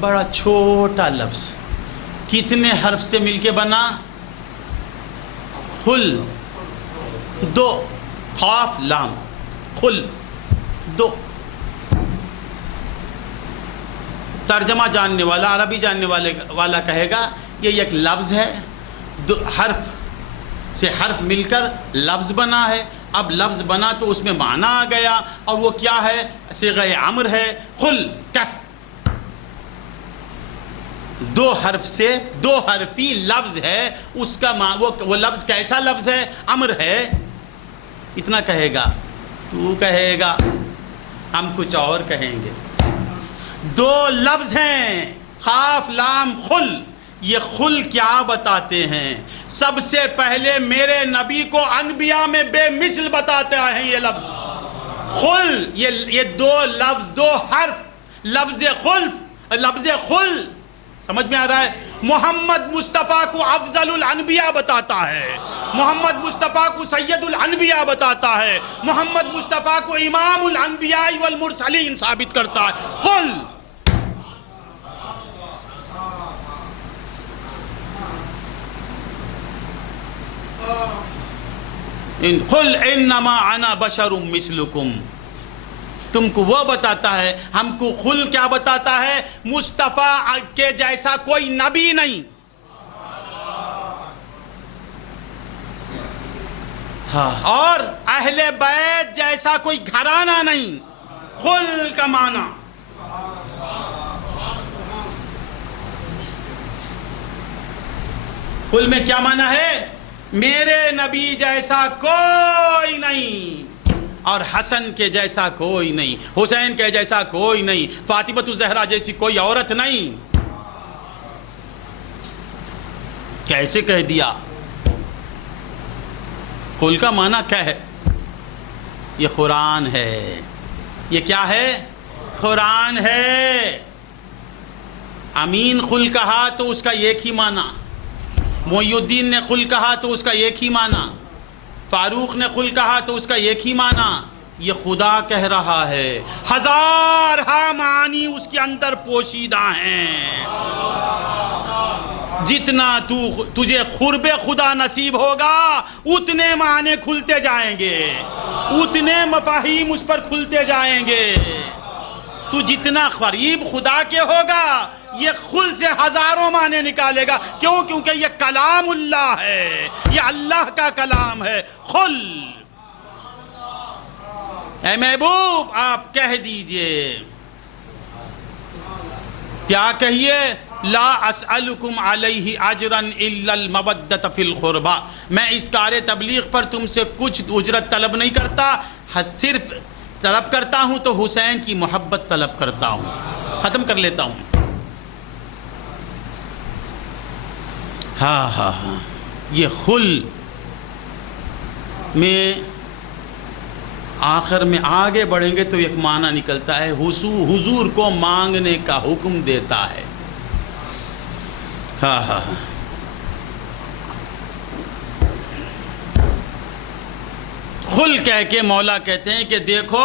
بڑا چھوٹا لفظ، کتنے حرف سے مل کے بنا؟ خل، دو، قاف لام، خل، دو۔ ترجمہ جاننے والا، عربی جاننے والا کہے گا یہ ایک لفظ ہے، دو حرف سے حرف مل کر لفظ بنا ہے۔ اب لفظ بنا تو اس میں معنی آ گیا، اور وہ کیا ہے؟ صیغہ امر ہے، خل، کہہ۔ دو حرف سے، دو حرفی لفظ ہے، اس کا وہ لفظ کیسا لفظ ہے؟ امر ہے۔ اتنا کہے گا، تو کہے گا ہم کچھ اور کہیں گے۔ دو لفظ ہیں، قاف لام خل۔ یہ خل کیا بتاتے ہیں؟ سب سے پہلے میرے نبی کو انبیاء میں بے مثل بتاتے ہیں یہ لفظ خل۔ یہ دو لفظ، دو حرف، لفظ خلف، لفظ خل، سمجھ میں آ رہا ہے؟ محمد مصطفیٰ کو افضل الانبیاء بتاتا ہے، محمد مصطفیٰ کو سید الانبیاء بتاتا ہے، محمد مصطفیٰ کو امام الانبیاء والمرسلین ثابت کرتا ہے۔ خل، قل انما انا بشر مثلکم، تم کو وہ بتاتا ہے، ہم کو خل کیا بتاتا ہے؟ مصطفیٰ کے جیسا کوئی نبی نہیں، ہاں، اور اہل بیت جیسا کوئی گھرانہ نہیں۔ خل کا معنی خل میں کیا معنی ہے؟ میرے نبی جیسا کوئی نہیں، اور حسن کے جیسا کوئی نہیں، حسین کے جیسا کوئی نہیں، فاطمہ الزہرا جیسی کوئی عورت نہیں۔ کیسے کہہ دیا؟ خل کا معنی کیا ہے؟ یہ قرآن ہے۔ یہ کیا ہے؟ قرآن ہے۔ امین خل کہا تو اس کا ایک ہی معنی، محی الدین نے خل کہا تو اس کا ایک ہی معنی، فاروق نے خل کہا تو اس کا ایک ہی معنی۔ یہ خدا کہہ رہا ہے، ہزارہا معانی اس کے اندر پوشیدہ ہیں۔ جتنا تجھے قرب خدا نصیب ہوگا اتنے معنی کھلتے جائیں گے، اتنے مفاہیم اس پر کھلتے جائیں گے۔ تو جتنا قریب خدا کے ہوگا یہ خل سے ہزاروں معنی نکالے گا۔ کیوں؟ کیونکہ یہ کلام اللہ ہے، یہ اللہ کا کلام ہے۔ خل، اے محبوب آپ کہہ دیجئے، کیا کہیے؟ لا اسألکم علیہ اجرا الا المودۃ فی القربى، میں اس کار تبلیغ پر تم سے کچھ اجرت طلب نہیں کرتا، صرف طلب کرتا ہوں تو حسین کی محبت طلب کرتا ہوں۔ ختم کر لیتا ہوں۔ ہاں ہاں ہاں، یہ خل میں آخر میں آگے بڑھیں گے تو ایک معنی نکلتا ہے، حضور کو مانگنے کا حکم دیتا ہے۔ ہاں ہاں ہاں، خل کہہ کے مولا کہتے ہیں کہ دیکھو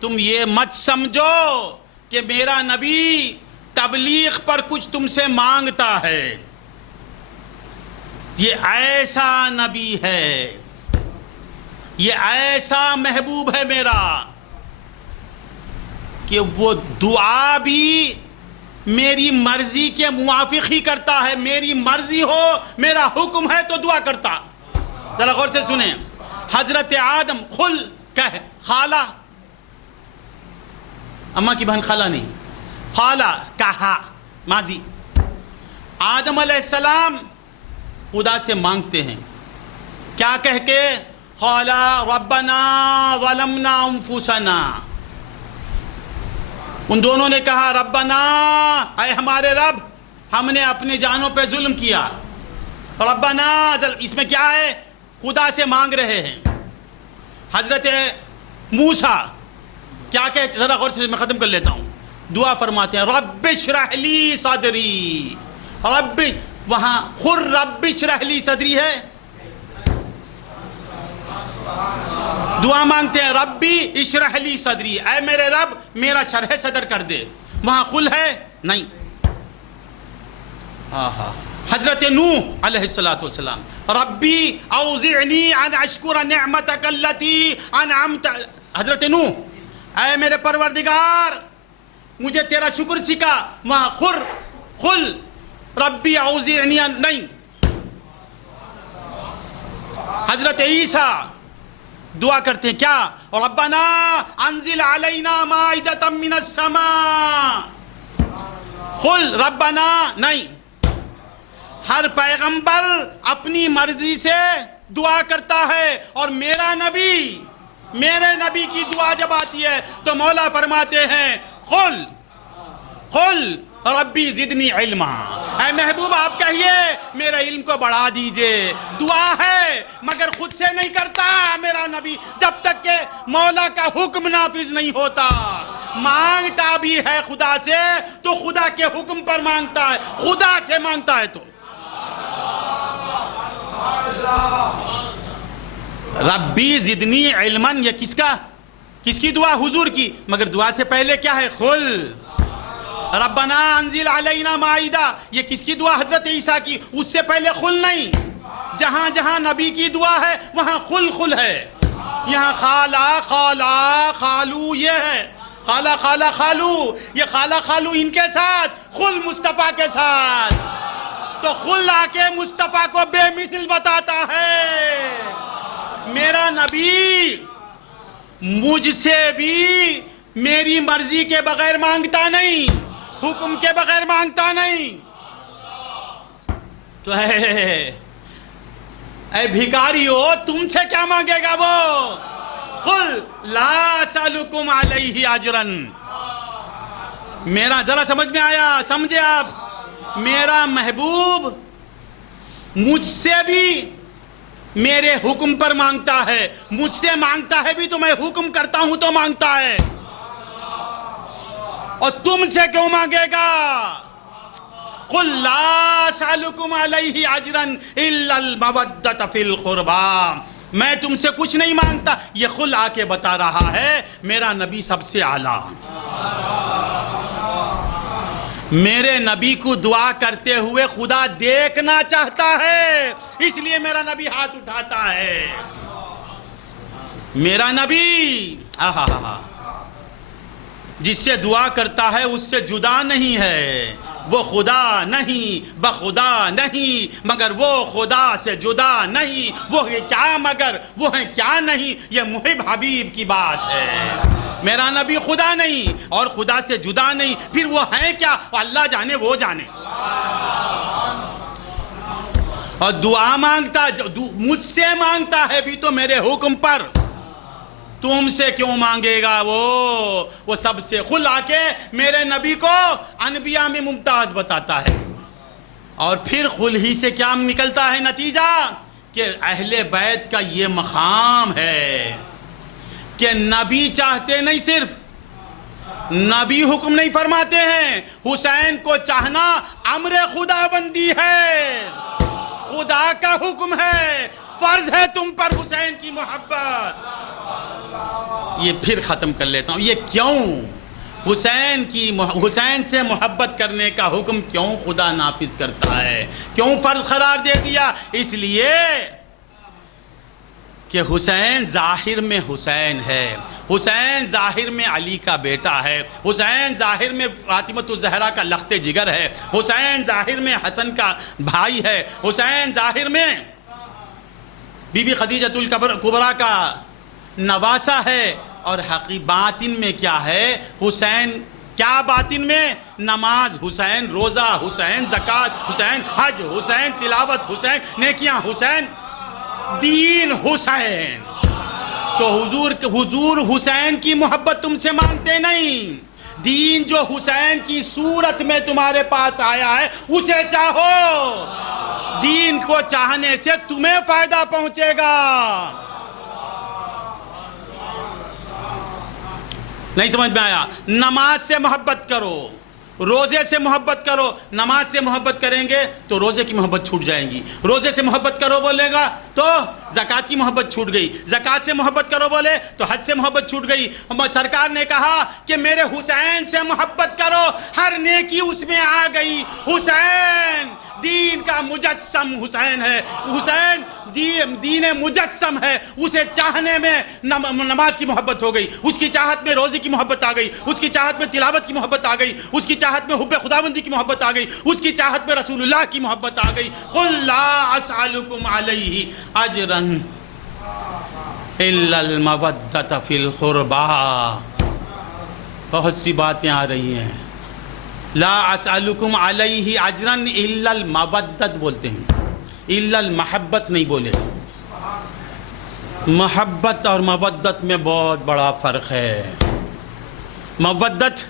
تم یہ مت سمجھو کہ میرا نبی تبلیغ پر کچھ تم سے مانگتا ہے، یہ ایسا نبی ہے، یہ ایسا محبوب ہے میرا کہ وہ دعا بھی میری مرضی کے موافق ہی کرتا ہے۔ میری مرضی ہو، میرا حکم ہے تو دعا کرتا۔ ذرا غور سے سنیں، حضرت آدم خل کہہ، خالہ، اماں کی بہن خالہ نہیں، قالا کہا ماضی، آدم علیہ السلام خدا سے مانگتے ہیں کیا کہہ کے؟ قالا ربنا ظلمنا انفسنا، ان دونوں نے کہا ربنا اے ہمارے رب ہم نے اپنے جانوں پہ ظلم کیا، ربنا اس میں کیا ہے؟ خدا سے مانگ رہے ہیں۔ حضرت موسیٰ کیا کہتے؟ ذرا غور سے میں ختم کر لیتا ہوں، دعا فرماتے ہیں رب اشرح لی صدری، رب وہاں خر رب اشرح لی صدری ہے، دعا مانگتے ہیں ربی اشرح لی صدری، اے میرے رب میرا شرح صدر کر دے، وہاں قل ہے نہیں۔ حضرت نوح علیہ السلام ربی اوزعنی ان اشکر نعمتک التی انعمت، حضرت نوح اے میرے پروردگار مجھے تیرا شکر سکھا، وہاں قل ربی اوزعنی نہیں۔ حضرت عیسیٰ دعا کرتے ہیں کیا؟ ربنا انزل علینا مائدۃ من السماء، قل ربنا نہیں۔ ہر پیغمبر اپنی مرضی سے دعا کرتا ہے، اور میرے نبی کی دعا جب آتی ہے تو مولا فرماتے ہیں قل ربی زدنی علما، اے محبوب آپ کہیے میرے علم کو بڑھا دیجئے۔ دعا ہے مگر خود سے نہیں کرتا میرا نبی، جب تک کہ مولا کا حکم نافذ نہیں ہوتا۔ مانگتا بھی ہے خدا سے تو خدا کے حکم پر مانگتا ہے، خدا سے مانگتا ہے تو ربی زدنی علما، یہ کس کی دعا؟ حضور کی، مگر دعا سے پہلے کیا ہے؟ قل ربنا انزل علینا مائدہ، یہ کس کی دعا؟ حضرت عیسیٰ کی، اس سے پہلے قل نہیں۔ جہاں جہاں نبی کی دعا ہے وہاں قل ہے، یہاں خالا خالو یہ ہے، خالا خالو، یہ خالا خالو ان کے ساتھ، قل مصطفیٰ کے ساتھ، تو قل آ کے مصطفیٰ کو بے مثل بتاتا ہے۔ میرا نبی مجھ سے بھی میری مرضی کے بغیر مانگتا نہیں، حکم کے بغیر مانگتا نہیں۔ تو اے بھکاریو تم سے کیا مانگے گا وہ؟ قل لا اسألکم علیہ اجرا، میرا ذرا سمجھ میں آیا؟ سمجھے آپ؟ میرا محبوب مجھ سے بھی میرے حکم پر مانگتا ہے، مجھ سے مانگتا ہے بھی تو میں حکم کرتا ہوں تو مانگتا ہے، اور تم سے کیوں مانگے گا؟ قل لا اسألکم علیہ اجرا الا المودۃ فی القربی، میں تم سے کچھ نہیں مانگتا۔ یہ قل آ کے بتا رہا ہے میرا نبی سب سے اعلیٰ، میرے نبی کو دعا کرتے ہوئے خدا دیکھنا چاہتا ہے، اس لیے میرا نبی ہاتھ اٹھاتا ہے۔ میرا نبی جس سے دعا کرتا ہے اس سے جدا نہیں ہے، وہ خدا نہیں بخدا نہیں، مگر وہ خدا سے جدا نہیں، وہ ہے کیا مگر وہ ہے کیا نہیں، یہ محب حبیب کی بات ہے۔ میرا نبی خدا نہیں اور خدا سے جدا نہیں، پھر وہ ہے کیا؟ اللہ جانے وہ جانے۔ اور دعا مانگتا مجھ سے مانگتا ہے بھی تو میرے حکم پر، تم سے کیوں مانگے گا؟ وہ سب سے قل آ کے میرے نبی کو انبیاء میں ممتاز بتاتا ہے، اور پھر قل ہی سے کیا نکلتا ہے نتیجہ؟ کہ اہل بیت کا یہ مقام ہے کہ نبی چاہتے نہیں، صرف نبی حکم نہیں فرماتے ہیں، حسین کو چاہنا امر خدا بندی ہے، خدا کا حکم ہے، فرض ہے تم پر حسین کی محبت۔ یہ پھر ختم کر لیتا ہوں، یہ کیوں حسین سے محبت کرنے کا حکم کیوں خدا نافذ کرتا ہے، کیوں فرض قرار دے دیا؟ اس لیے کہ حسین ظاہر میں حسین ہے، حسین ظاہر میں علی کا بیٹا ہے، حسین ظاہر میں فاطمۃ الزہرا کا لخت جگر ہے، حسین ظاہر میں حسن کا بھائی ہے، حسین ظاہر میں بی بی خدیجۃ الکبریٰ کا نواسہ ہے، اور باطن میں کیا ہے؟ حسین کیا باطن میں؟ نماز حسین، روزہ حسین، زکوٰۃ حسین، حج حسین، تلاوت حسین، نیکیاں حسین، دین حسین۔ تو حضور حسین کی محبت تم سے مانگتے نہیں، دین جو حسین کی صورت میں تمہارے پاس آیا ہے اسے چاہو، دین کو چاہنے سے تمہیں فائدہ پہنچے گا۔ نہیں سمجھ میں آیا؟ نماز سے محبت کرو، روزے سے محبت کرو، نماز سے محبت کریں گے تو روزے کی محبت چھوٹ جائیں گی، روزے سے محبت کرو بولے گا تو زکوٰۃ کی محبت چھوٹ گئی، زکوٰۃ سے محبت کرو بولے تو حج سے محبت چھوٹ گئی۔ سرکار نے کہا کہ میرے حسین سے محبت کرو، ہر نیکی اس میں آ گئی۔ حسین دین کا مجسم حسین ہے، حسین دین مجسم ہے، اسے چاہنے میں نماز کی محبت ہو گئی، اس کی چاہت میں روزے کی محبت آ گئی، اس کی چاہت میں تلاوت کی محبت آ گئی، اس کی چاہت میں حب خداوندی کی محبت آ گئی، اس کی چاہت میں رسول اللہ کی محبت آ گئی۔ قل لا اسألکم علیہ اجرا الا المودۃ فی القربی۔ بہت سی باتیں آ رہی ہیں، لا اسألکم علیہ اجرا الا المودۃ بولتے ہیں، الا المحبت نہیں بولے۔ محبت اور مودت میں بہت بڑا فرق ہے، مودت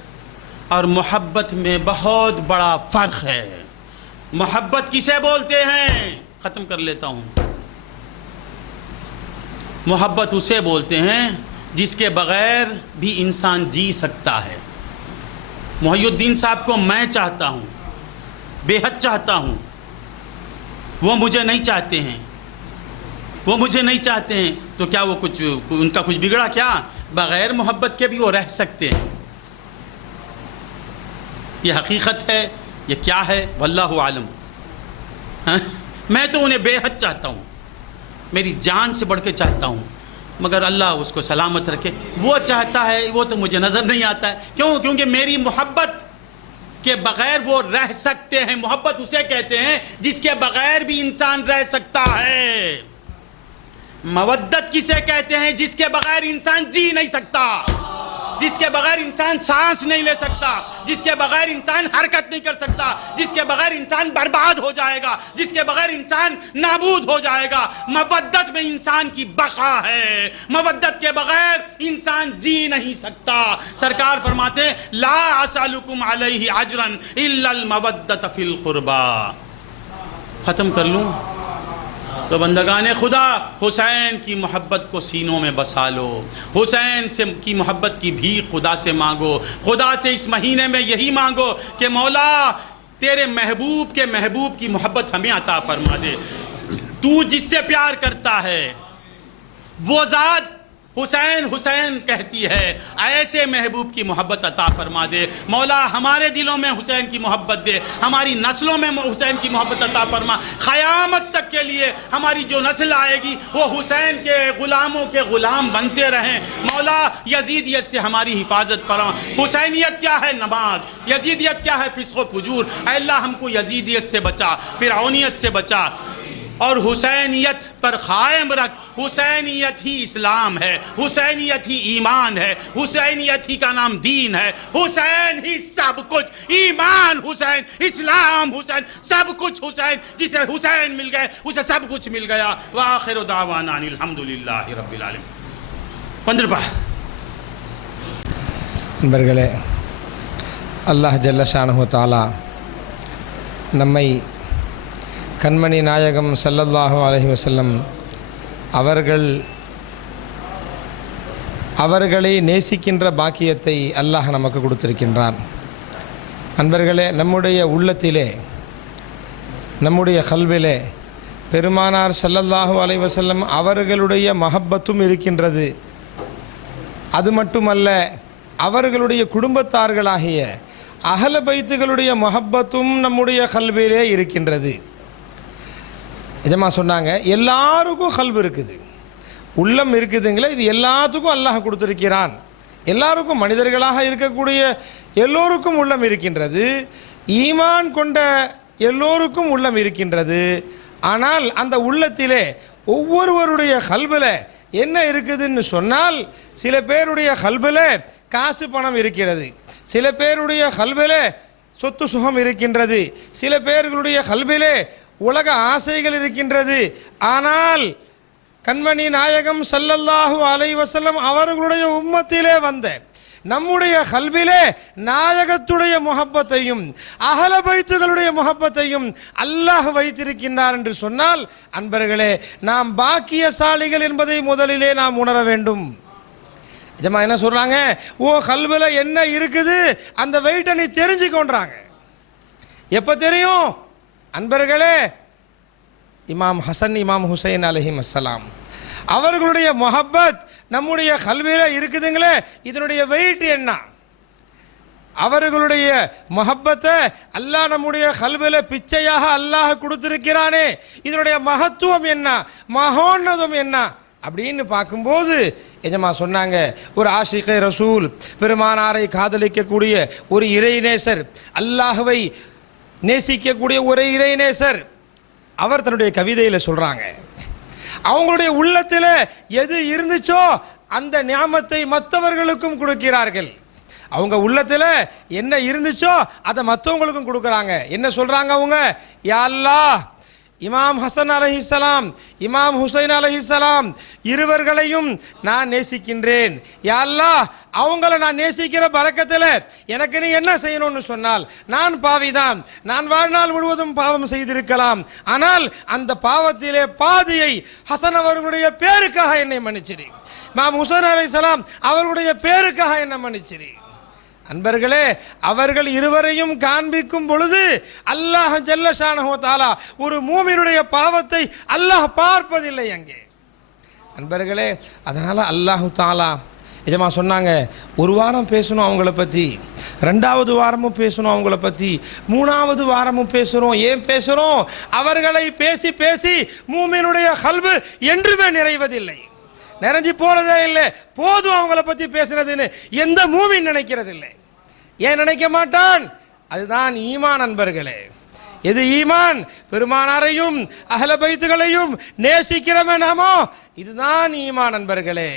اور محبت میں بہت بڑا فرق ہے۔ محبت کسے بولتے ہیں؟ ختم کر لیتا ہوں۔ محبت اسے بولتے ہیں جس کے بغیر بھی انسان جی سکتا ہے۔ محی الدین صاحب کو میں چاہتا ہوں، بے حد چاہتا ہوں، وہ مجھے نہیں چاہتے ہیں، وہ مجھے نہیں چاہتے ہیں، تو کیا وہ ان کا کچھ بگڑا کیا؟ بغیر محبت کے بھی وہ رہ سکتے ہیں۔ یہ حقیقت ہے، یہ کیا ہے واللہ عالم۔ میں تو انہیں بے حد چاہتا ہوں، میری جان سے بڑھ کے چاہتا ہوں، مگر اللہ اس کو سلامت رکھے۔ وہ چاہتا ہے وہ تو مجھے نظر نہیں آتا ہے، کیوں؟ کیونکہ میری محبت کے بغیر وہ رہ سکتے ہیں۔ محبت اسے کہتے ہیں جس کے بغیر بھی انسان رہ سکتا ہے۔ مودت کسے کہتے ہیں؟ جس کے بغیر انسان جی نہیں سکتا، جس کے بغیر انسان سانس نہیں لے سکتا، جس کے بغیر انسان حرکت نہیں کر سکتا، جس کے بغیر انسان برباد ہو جائے گا، جس کے بغیر انسان نابود ہو جائے گا۔ مودت میں انسان کی بقا ہے، مودت کے بغیر انسان جی نہیں سکتا۔ سرکار فرماتے ہیں لا اسألکم علیہ اجرا الا المودۃ فی القربی۔ ختم کر لوں؟ تو بندگان خدا، حسین کی محبت کو سینوں میں بسا لو، حسین سے کی محبت کی بھیک خدا سے مانگو، خدا سے اس مہینے میں یہی مانگو کہ مولا تیرے محبوب کے محبوب کی محبت ہمیں عطا فرما دے۔ تو جس سے پیار کرتا ہے وہ ذات حسین حسین کہتی ہے، ایسے محبوب کی محبت عطا فرما دے۔ مولا ہمارے دلوں میں حسین کی محبت دے، ہماری نسلوں میں حسین کی محبت عطا فرما، قیامت تک کے لیے ہماری جو نسل آئے گی وہ حسین کے غلاموں کے غلام بنتے رہیں۔ مولا یزیدیت سے ہماری حفاظت فرما۔ حسینیت کیا ہے؟ نماز۔ یزیدیت کیا ہے؟ فسق و فجور۔ اے اللہ ہم کو یزیدیت سے بچا، فرعونیت سے بچا، اور حسینیت پر قائم رکھ۔ حسینیت ہی اسلام ہے، حسینیت ہی ایمان ہے، حسینیت ہی کا نام دین ہے، حسین ہی سب کچھ، ایمان حسین، اسلام حسین، سب کچھ حسین۔ جسے حسین مل گئے اسے سب کچھ مل گیا۔ وآخر دعوانا ان الحمدللہ رب العالمین۔ 15 நண்பர்களே, அல்லாஹ் ஜல்ல ஷானஹு தஆலா நம்மை கண்மணி நாயகம் ஸல்லல்லாஹு அலைஹி வஸல்லம் அவர்களை நேசிக்கின்ற பாக்கியத்தை அல்லாஹ் நமக்கு கொடுத்திருக்கின்றான். நண்பர்களே, நம்முடைய உள்ளத்திலே, நம்முடைய கல்விலே பெருமானார் ஸல்லல்லாஹு அலைஹி வஸல்லம் அவர்களுடைய மஹப்பத்தும் இருக்கின்றது. அது மட்டுமல்ல, அவர்களுடைய குடும்பத்தார்களாகிய அஹ்ல பைத்துகளுடைய மஹப்பத்தும் நம்முடைய கல்விலே இருக்கின்றது. நிஜமாக சொன்னாங்க, எல்லாருக்கும் கல்வி இருக்குது, உள்ளம் இருக்குதுங்களே, இது எல்லாத்துக்கும் அல்லாஹ் கொடுத்துருக்கிறான். எல்லாருக்கும், மனிதர்களாக இருக்கக்கூடிய எல்லோருக்கும் உள்ளம் இருக்கின்றது, ஈமான் கொண்ட எல்லோருக்கும் உள்ளம் இருக்கின்றது. ஆனால் அந்த உள்ளத்திலே ஒவ்வொருவருடைய கல்வியில் என்ன இருக்குதுன்னு சொன்னால், சில பேருடைய கல்வியில் காசு பணம் இருக்கிறது, சில பேருடைய கல்விலே சொத்து சுகம் இருக்கின்றது, சில பேர்களுடைய கல்விலே உலக ஆசைகள் இருக்கின்றது. ஆனால் கண்மணி நாயகம் ஸல்லல்லாஹு அலைஹி வஸல்லம் அவர்களுடைய உம்மத்திலே வந்த நம்முடைய கல்விலே நாயகத்துடைய முஹப்பத்தையும் அஹ்ல பைத்துகளுடைய முஹப்பத்தையும் அல்லாஹ் வைத்திருக்கின்றார் என்று சொன்னால் அன்பர்களே, நாம் பாக்கியசாலிகள் என்பதை முதலிலே நாம் உணர வேண்டும். ஜமா என்ன சொல்றாங்க, ஓ கல்வில என்ன இருக்குது அந்த வெயிட்டை நீ தெரிஞ்சுக்கொண்டாங்க. எப்போ தெரியும் அன்பர்களே? இமாம் ஹசன் இமாம் ஹுசைன் அலைஹிம் அஸ்ஸலாம் அவர்களுடைய முஹப்பத் நம்முடைய கல்வியில இருக்குதுங்களே, இதனுடைய வெயிட் என்ன? அவர்களுடைய முஹப்பத்தை அல்லாஹ் நம்முடைய கல்வியில பிச்சையாக அல்லாஹ் கொடுத்திருக்கிறானே, இதனுடைய மகத்துவம் என்ன, மகோன்னதம் என்ன அப்படின்னு பார்க்கும்போது எஜமா சொன்னாங்க, ஒரு ஆஷிகே ரசூல், பெருமானாரை காதலிக்கக்கூடிய ஒரு இறைநேசர், அல்லாஹ்வை நேசிக்கக்கூடிய ஒரு இறைநேசர், அவர் தன்னுடைய கவிதையில் சொல்றாங்க, அவங்களுடைய உள்ளத்தில் எது இருந்துச்சோ அந்த நியாமத்தை மற்றவர்களுக்கும் கொடுக்கிறார்கள். அவங்க உள்ளத்தில் என்ன இருந்துச்சோ அதை மற்றவங்களுக்கும் கொடுக்குறாங்க. என்ன சொல்றாங்க அவங்க? யா அல்லாஹ், இமாம் ஹசன் அலைஹிஸ்ஸலாம் இமாம் ஹுசைன் அலைஹிஸ்ஸலாம் இருவர்களையும் நான் நேசிக்கின்றேன். யா அல்லாஹ், அவங்கள நான் நேசிக்கிற பரக்கத்தில் எனக்கு நீ என்ன செய்யணும்னு சொன்னால், நான் பாவிதான், நான் வாழ்நாள் முழுவதும் பாவம் செய்திருக்கலாம், ஆனால் அந்த பாவத்திலே பாதியை ஹசன் அவர்களுடைய பேருக்காக என்னை மன்னிச்சிடு, இமாம் ஹுசைன் அலைஹிஸ்ஸலாம் அவர்களுடைய பேருக்காக என்னை மன்னிச்சிடு. அன்பர்களே, அவர்கள் இருவரையும் காண்பிக்கும் பொழுது அல்லாஹ் ஜல்ல ஷானஹு தஆலா ஒரு மூமினுடைய பாவத்தை அல்லாஹ் பார்ப்பதில்லை அங்கே. அன்பர்களே, அதனால அல்லாஹ் தஆலா எஜமா சொன்னாங்க, ஒரு வாரம் பேசணும் அவங்கள பற்றி, ரெண்டாவது வாரமும் பேசணும் அவங்கள பற்றி, மூணாவது வாரமும் பேசுகிறோம். ஏன் பேசுகிறோம்? அவர்களை பேசி பேசி மூமினுடைய கல்வு என்றுமே நிறைவதில்லை, நிறைஞ்சி போறதே இல்லை. போதும் அவங்கள பற்றி பேசுனதுன்னு எந்த மூமின் நினைக்கிறது இல்லை. ஏன் நினைக்க மாட்டான்? அதுதான் ஈமான் அன்பர்களே. எது ஈமான்? பெருமானாரையும் அஹ்ல பைத்துகளையும் நேசிக்கிறோமே நாமோ, இதுதான் ஈமான் அன்பர்களே.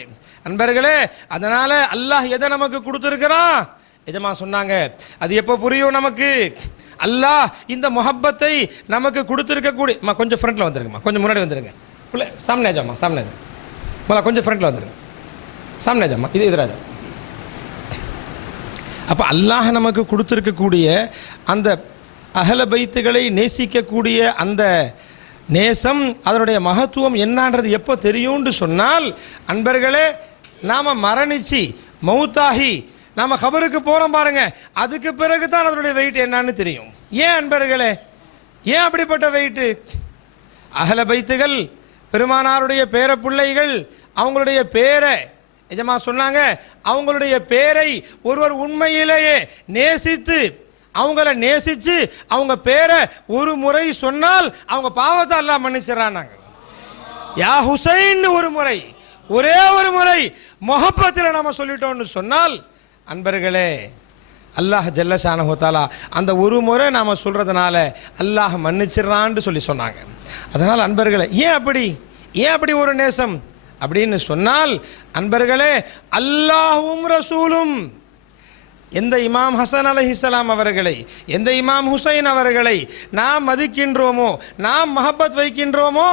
அன்பர்களே, அதனால அல்லாஹ் எதை நமக்கு கொடுத்துருக்கிறான்? எஜமா சொன்னாங்க, அது எப்போ புரியும் நமக்கு? அல்லாஹ் இந்த முஹப்பத்தை நமக்கு கொடுத்துருக்கக்கூடிய, கொஞ்சம் ஃப்ரண்ட்ல வந்துருங்கம்மா, கொஞ்சம் முன்னாடி வந்துருங்க, சாமனே ஜாமா, சாமனே மலா கொஞ்சம் ஃப்ரண்ட்டில் வந்துடுங்க, சாமனே ஜாமா, இது ராஜா. அப்போ அல்லாஹ் நமக்கு கொடுத்துருக்கக்கூடிய அந்த அஹ்ல பைத்துகளை நேசிக்கக்கூடிய அந்த நேசம், அதனுடைய மகத்துவம் என்னன்றது எப்போ தெரியும்னு சொன்னால் அன்பர்களே, நாம் மரணிச்சு மௌத்தாகி நாம் கபருக்கு போகிறோம் பாருங்க, அதுக்கு பிறகு தான் அதனுடைய வெயிட் என்னன்னு தெரியும். ஏன் அன்பர்களே, ஏன் அப்படிப்பட்ட வெயிட்டு? அஹ்ல பைத்துகள் பெருமானாருடைய பேர பிள்ளைகள், அவங்களுடைய பேரை எஜமா சொன்னாங்க, அவங்களுடைய பேரை ஒருவர் உண்மையிலேயே நேசித்து அவங்கள நேசித்து அவங்க பேரை ஒரு முறை சொன்னால் அவங்க பாவத்தை அல்லாஹ் மன்னிச்சிடறாங்க. யா ஹுசைன் ஒரு முறை, ஒரே ஒரு முறை முஹப்பத்தில் நம்ம சொல்லிட்டோம்னு சொன்னால் அன்பர்களே, அல்லாஹ் ஜல்ல ஷானஹு தஆலா அந்த ஒரு முறை நாம் சொல்கிறதுனால அல்லாஹ் மன்னிச்சிடறான்னு சொன்னாங்க. அதனால் அன்பர்களே, ஏன் அப்படி ஒரு நேசம் அப்படின்னு சொன்னால் அன்பர்களே, அல்லாஹ்வும் ரசூலும் எந்த இமாம் ஹசன் அலைஹிஸ்ஸலாம் அவர்களை, எந்த இமாம் ஹுசைன் அவர்களை நாம் மதிக்கின்றோமோ, நாம் மஹப்பத் வைக்கின்றோமோ,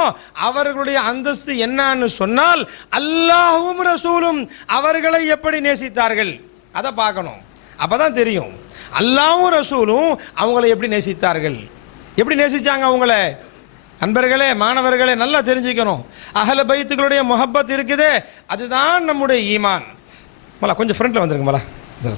அவர்களுடைய அந்தஸ்து என்னன்னு சொன்னால் அல்லாஹ்வும் ரசூலும் அவர்களை எப்படி நேசித்தார்கள் அதை பார்க்கணும். அப்பதான் தெரியும் அல்லாஹ்வும் ரசூலும் அவங்களை எப்படி நேசித்தார்கள், எப்படி நேசிச்சாங்க அவங்கள. அன்பர்களே, மாணவர்களே, நல்லா தெரிஞ்சுக்கணும், அஹ்ல பைத்துகளுடைய முஹப்பத் இருக்குதே, அதுதான் நம்முடைய ஈமான். மலா கொஞ்சம் ஃப்ரண்ட்டில் வந்துருங்க, மலா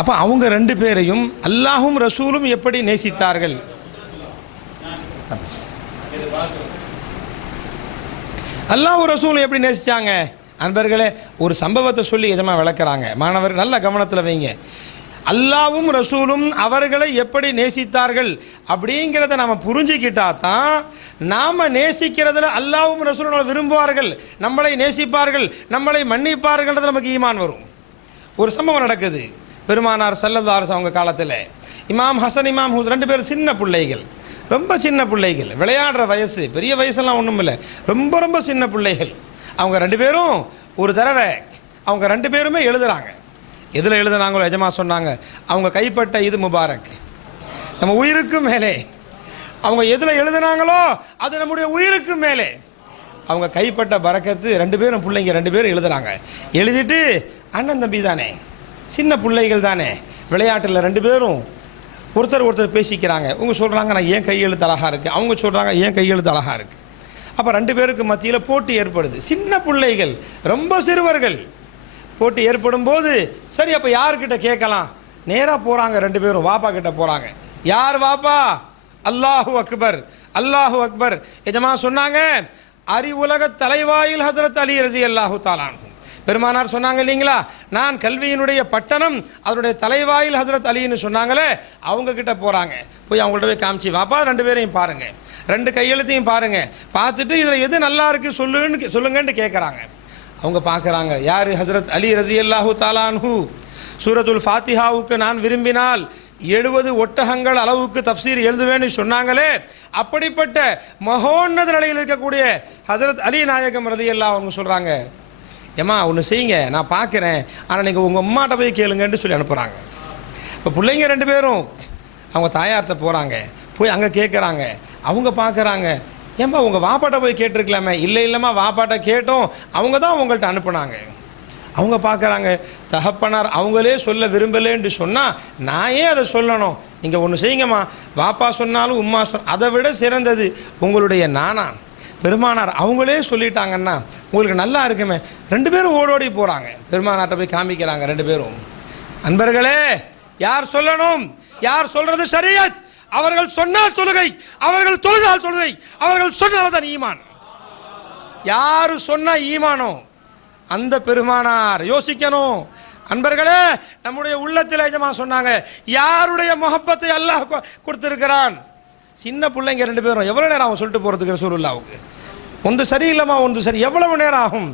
அப்போ அவங்க ரெண்டு பேரையும் அல்லாஹும் ரசூலும் எப்படி நேசித்தார்கள்? அல்லாஹ் ரசூலும் எப்படி நேசித்தாங்க? அன்பர்களே, ஒரு சம்பவத்தை சொல்லி எஜமா விளக்குறாங்க, மாணவர் நல்ல கவனத்தில் வைங்க. அல்லாவும் ரசூலும் அவர்களை எப்படி நேசித்தார்கள் அப்படிங்கிறத நாம் புரிஞ்சுக்கிட்டா தான் நாம் நேசிக்கிறதுல அல்லாவும் ரசூலும் விரும்புவார்கள், நம்மளை நேசிப்பார்கள், நம்மளை மன்னிப்பார்கள்ன்றது நமக்கு ஈமான் வரும். ஒரு சம்பவம் நடக்குது பெருமானார் ஸல்லல்லாஹு அலைஹி வஸல்லம் அவங்க காலத்தில். இமாம் ஹசன் இமாம் ஹுசைன் ரெண்டு பேரும் சின்ன பிள்ளைகள், ரொம்ப சின்ன பிள்ளைகள், விளையாடுற வயசு, பெரிய வயசெல்லாம் ஒன்றும் இல்லை, ரொம்ப ரொம்ப சின்ன பிள்ளைகள். அவங்க 2 பேரும் ஒரு தடவை அவங்க 2 பேருமே எழுதுகிறாங்க. எதில் எழுதுனாங்களோ எஜமா சொன்னாங்க, அவங்க கைப்பட்ட இது முபாரக், நம்ம உயிருக்கு மேலே. அவங்க எதில் எழுதுனாங்களோ அது நம்முடைய உயிருக்கு மேலே. அவங்க கைப்பட்ட பரக்கத்து 2 பேரும் பிள்ளைங்க 2 பேரும் எழுதுகிறாங்க. எழுதிட்டு அண்ணன் தம்பி தானே, சின்ன பிள்ளைகள் தானே, விளையாட்டில் 2 பேரும் ஒருத்தர் பேசிக்கிறாங்க. இவங்க சொல்கிறாங்க நான் ஏன் கையெழுத்து அழகாக இருக்குது, அவங்க சொல்கிறாங்க ஏன் கையெழுத்து அழகாக இருக்குது. அப்போ 2 பேருக்கு மத்தியில் போட்டி ஏற்படுது. சின்ன பிள்ளைகள், ரொம்ப சிறுவர்கள். போட்டி ஏற்படும் போது சரி அப்போ யார்கிட்ட கேட்கலாம், நேராக போகிறாங்க 2 பேரும், வாப்பா கிட்ட போகிறாங்க. யார் வாப்பா? அல்லாஹு அக்பர், அல்லாஹு அக்பர். எஜமா சொன்னாங்க, அறிவுலக தலைவாயில் ஹசரத் அலி ரலியல்லாஹு தஆலா அன்ஹு. பெருமானார் சொன்னாங்க இல்லைங்களா, நான் கல்வியினுடைய பட்டணம், அதனுடைய தலைவாயில் ஹசரத் அலின்னு சொன்னாங்களே, அவங்க கிட்ட போகிறாங்க. போய் அவங்கள்ட்ட போய் காமிச்சு, வாப்பா 2 பேரையும் பாருங்கள், 2 கையெழுத்தையும் பாருங்கள், பார்த்துட்டு இதில் எது நல்லா இருக்குது சொல்லுங்கன்னு கேட்குறாங்க. அவங்க பார்க்குறாங்க, யார்? ஹசரத் அலி ரலியல்லாஹு தஆலா அன்ஹு. சூரத்துல் ஃபாத்திஹாவுக்கு நான் விரும்பினால் 70 ஒட்டகங்கள் அளவுக்கு தப்சீர் எழுதுவேன்னு சொன்னாங்களே, அப்படிப்பட்ட மகோன்னத நிலையில் இருக்கக்கூடிய ஹசரத் அலி நாயகம் ரலியல்லாஹு அன்ஹு சொல்கிறாங்க, ஏம்மா ஒன்று செய்யுங்க, நான் பார்க்குறேன், ஆனால் நீங்கள் உங்கள் அம்மாட்ட போய் கேளுங்கன்னு சொல்லி அனுப்புகிறாங்க. இப்போ பிள்ளைங்க 2 பேரும் அவங்க தாயார்கிட்ட போகிறாங்க. போய் அங்கே கேட்குறாங்க. அவங்க பார்க்குறாங்க, ஏன்பா உங்கள் வாப்பாட்ட போய் கேட்டிருக்கலாமே. இல்லைம்மா வாப்பாட்ட கேட்டோம், அவங்க தான் உங்கள்கிட்ட அனுப்புனாங்க. அவங்க பார்க்குறாங்க, தகப்பனார் அவங்களே சொல்ல விரும்பலேன்னு சொன்னால் நான் ஏன் அதை சொல்லணும், நீங்கள் ஒன்று செய்யுங்கம்மா, வாப்பா சொன்னாலும் உம்மா அதை விட சிறந்தது உங்களுடைய நானா பெருமானார் அவங்களே சொல்லிட்டாங்கன்னா உங்களுக்கு நல்லா இருக்குமே. 2 பேரும் ஓடோடி போகிறாங்க, பெருமானார்ட்ட போய் காமிக்கிறாங்க 2 பேரும். அன்பர்களே, யார் சொல்லணும், யார் சொல்றது ஷரியத். அவர்கள் சொன்னால் தொழுகை, அவர்கள் தொழுதால் தொழுகை, அவர்கள் சொன்னால்தான் ஈமான். யாரு சொன்னா ஈமானோ அந்த பெருமானார் யோசிக்கணும். அன்பர்களே, நம்முடைய உள்ளத்தில் எஜமா சொன்னாங்க, யாருடைய முஹப்பத்தை அல்லாஹ் கொடுத்திருக்கிறான். சின்ன பிள்ளைங்க 2 பேரும் எவ்வளோ நேரம் ஆகும் சொல்லிட்டு போகிறதுக்கு ரசூலுல்லாஹ்வுக்கு? ஒன்று சரியில்லைம்மா, ஒன்று சரி, எவ்வளவு நேரம் ஆகும்?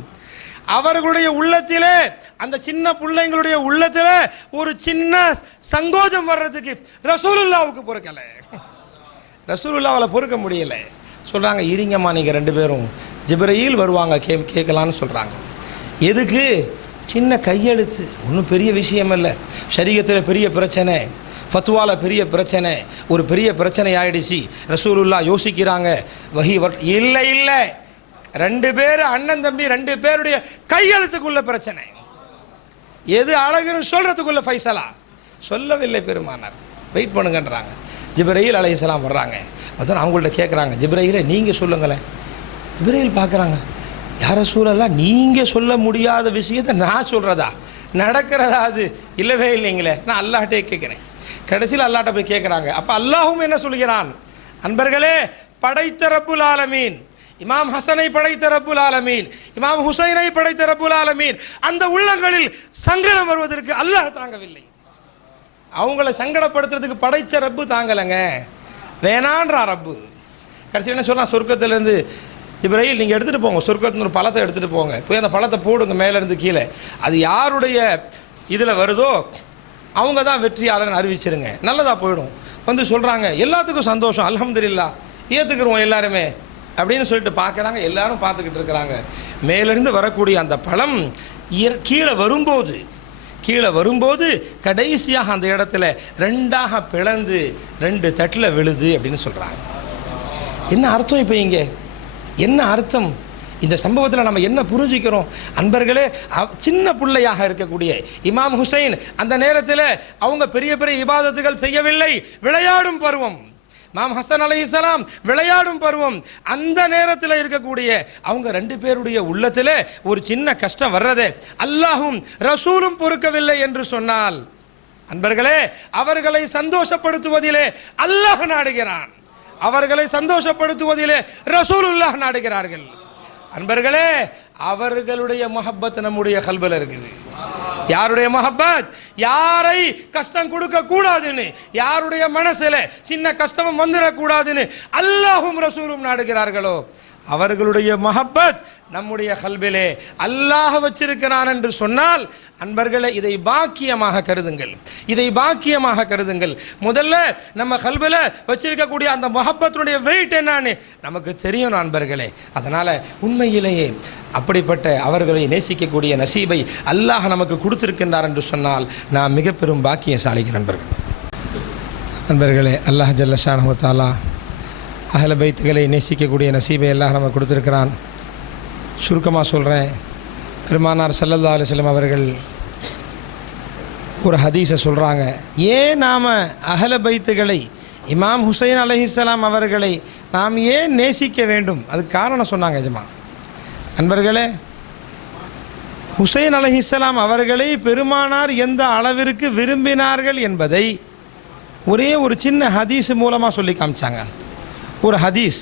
அவர்களுடைய உள்ளத்திலே, அந்த சின்ன பிள்ளைங்களுடைய உள்ளத்திலே ஒரு சின்ன சங்கோஜம் வர்றதுக்கு ரசூலுல்லாஹ்வுக்கு பொறுக்கலை, ரசூலுல்லாஹ்வால பொறுக்க முடியலை. சொல்கிறாங்க, இருங்கம்மா நீங்கள் 2 பேரும், ஜிப்ரீல் வருவாங்க கேட்கலான்னு சொல்கிறாங்க. எதுக்கு? சின்ன கையெழுத்து, ஒன்றும் பெரிய விஷயம் இல்லை. ஷரியத்தில் பெரிய பிரச்சனை, ஃபத்வால பெரிய பிரச்சனை, ஒரு பெரிய பிரச்சனை ஆயிடுச்சு. ரசூலுல்லாஹ் யோசிக்கிறாங்க, வஹி இல்லை இல்லை, 2 பேர் அண்ணன் தம்பி 2 பேருடைய கையெழுத்துக்குள்ள பிரச்சனை. எது அழகுன்னு சொல்கிறதுக்குள்ள ஃபைசலா சொல்லவில்லை பெருமானார். வெயிட் பண்ணுங்கன்றாங்க. ஜிப்ரீல் அலைஹிஸ்ஸலாம் வர்றாங்க. அதான் அவங்கள்ட்ட கேட்குறாங்க, ஜிப்ரீலே நீங்கள் சொல்லுங்களேன். ஜிப்ரீல் பார்க்குறாங்க, யார சூழலாம் நீங்கள் சொல்ல முடியாத விஷயத்தை நான் சொல்கிறதா, நடக்கிறதா? அது இல்லவே இல்லைங்களே. நான் அல்லாஹ்ட்டே கேட்குறேன். கடைசியில் அல்லாஹ்ட்ட போய் கேட்குறாங்க. அப்போ அல்லாஹும் என்ன சொல்கிறான்? அன்பர்களே, படைத்த ரப்புல் ஆலமீன், இமாம் ஹசனை படைத்த ரப்புல் ஆலமீன், இமாம் ஹுசைனை படைத்த ரப்புல் ஆலமீன், அந்த உள்ளங்களில் சங்கடம் வருவதற்கு அல்லாஹ் தாங்கவில்லை. அவங்கள சங்கடப்படுத்துறதுக்கு படைச்ச ரப்பு தாங்கலைங்க, வேணான்றா ரப்பு. கடைசி என்ன சொன்னால், சொர்க்கத்திலேருந்து ஜிப்ரீல் நீங்கள் எடுத்துகிட்டு போங்க, சொர்க்கத்தின் ஒரு பழத்தை எடுத்துகிட்டு போங்க, போய் அந்த பழத்தை போடுங்க மேலேருந்து கீழே, அது யாருடைய இதில் வருதோ அவங்க தான் வெற்றியாளர்னு அறிவிச்சிருங்க, நல்லதாக போயிடும். வந்து சொல்கிறாங்க, எல்லாத்துக்கும் சந்தோஷம், அல்ஹம்துலில்லாஹ், ஏற்றுக்குருவோம் எல்லாருமே அப்படின்னு சொல்லிட்டு பார்க்குறாங்க. எல்லாரும் பார்த்துக்கிட்டு இருக்கிறாங்க. மேலிருந்து வரக்கூடிய அந்த பழம் கீழே வரும்போது கடைசியாக அந்த இடத்துல 2ஆக பிளந்து 2 தட்டில் விழுது அப்படின்னு சொல்கிறாங்க. என்ன அர்த்தம்? இப்போ இங்கே என்ன அர்த்தம்? இந்த சம்பவத்தில் நம்ம என்ன புரிஞ்சுக்கிறோம்? அன்பர்களே, சின்ன பிள்ளையாக இருக்கக்கூடிய இமாம் ஹுசைன் அந்த நேரத்தில் அவங்க பெரிய பெரிய இபாதத்துகள் செய்யவில்லை, விளையாடும் பருவம். இமாம் ஹசன் அலைஹிஸ்ஸலாம் விளையாடும் பருவம். அந்த நேரத்தில் இருக்கக்கூடிய அவங்க 2 பேருடைய உள்ளத்தில் ஒரு சின்ன கஷ்டம் வர்றதே அல்லாஹும் ரசூலும் பொறுக்கவில்லை என்று சொன்னால், அன்பர்களே, அவர்களை சந்தோஷப்படுத்துவதிலே அல்லாஹ் நாடுகிறான், அவர்களை சந்தோஷப்படுத்துவதிலே ரசூலுல்லாஹ் நாடுகிறார்கள். அன்பர்களே, அவர்களுடைய முஹப்பத் நம்முடைய கல்பில் இருக்குது. யாருடைய முஹப்பத்? யாரை கஷ்டம் கொடுக்க கூடாதுன்னு, யாருடைய மனசுல சின்ன கஷ்டமும் வந்துடக்கூடாதுன்னு அல்லாஹும் ரசூலும் நாடுகிறார்களோ அவர்களுடைய மஹப்பத் நம்முடைய கல்பிலே அல்லாஹ் வச்சிருக்கிறான் என்று சொன்னால் அன்பர்களே இதை பாக்கியமாக கருதுங்கள், இதை பாக்கியமாக கருதுங்கள். முதல்ல நம்ம கல்பில் வச்சிருக்கக்கூடிய அந்த மஹப்பத்தினுடைய வெயிட் என்னன்னு நமக்கு தெரியும் நண்பர்களே. அதனால் உண்மையிலேயே அப்படிப்பட்ட அவர்களை நேசிக்கக்கூடிய நசீபை அல்லாஹ் நமக்கு கொடுத்திருக்கின்றார் என்று சொன்னால் நாம் மிக பெரும் பாக்கியசாலிகள் நண்பர்களே. அல்லாஹ் ஜல்ல ஷானஹு வ தஆலா அஹ்ல பைத்துகளை நேசிக்கக்கூடிய நசீபை எல்லாம் நம்ம கொடுத்துருக்கிறான். சுருக்கமாக சொல்கிறேன், பெருமானார் ஸல்லல்லாஹு அலைஹி வஸல்லம் அவர்கள் ஒரு ஹதீஸை சொல்கிறாங்க. ஏன் நாம் அஹ்ல பைத்துகளை, இமாம் ஹுசைன் அலைஹிஸ்ஸலாம் அவர்களை நாம் ஏன் நேசிக்க வேண்டும், அதுக்கு காரணம் சொன்னாங்க. எஜமா நண்பர்களே, ஹுசைன் அலைஹிஸ்ஸலாம் அவர்களை பெருமானார் எந்த அளவிற்கு விரும்பினார்கள் என்பதை ஒரே ஒரு சின்ன ஹதீஸ் மூலமாக சொல்லி காமிச்சாங்க. ஒரு ஹதீஸ்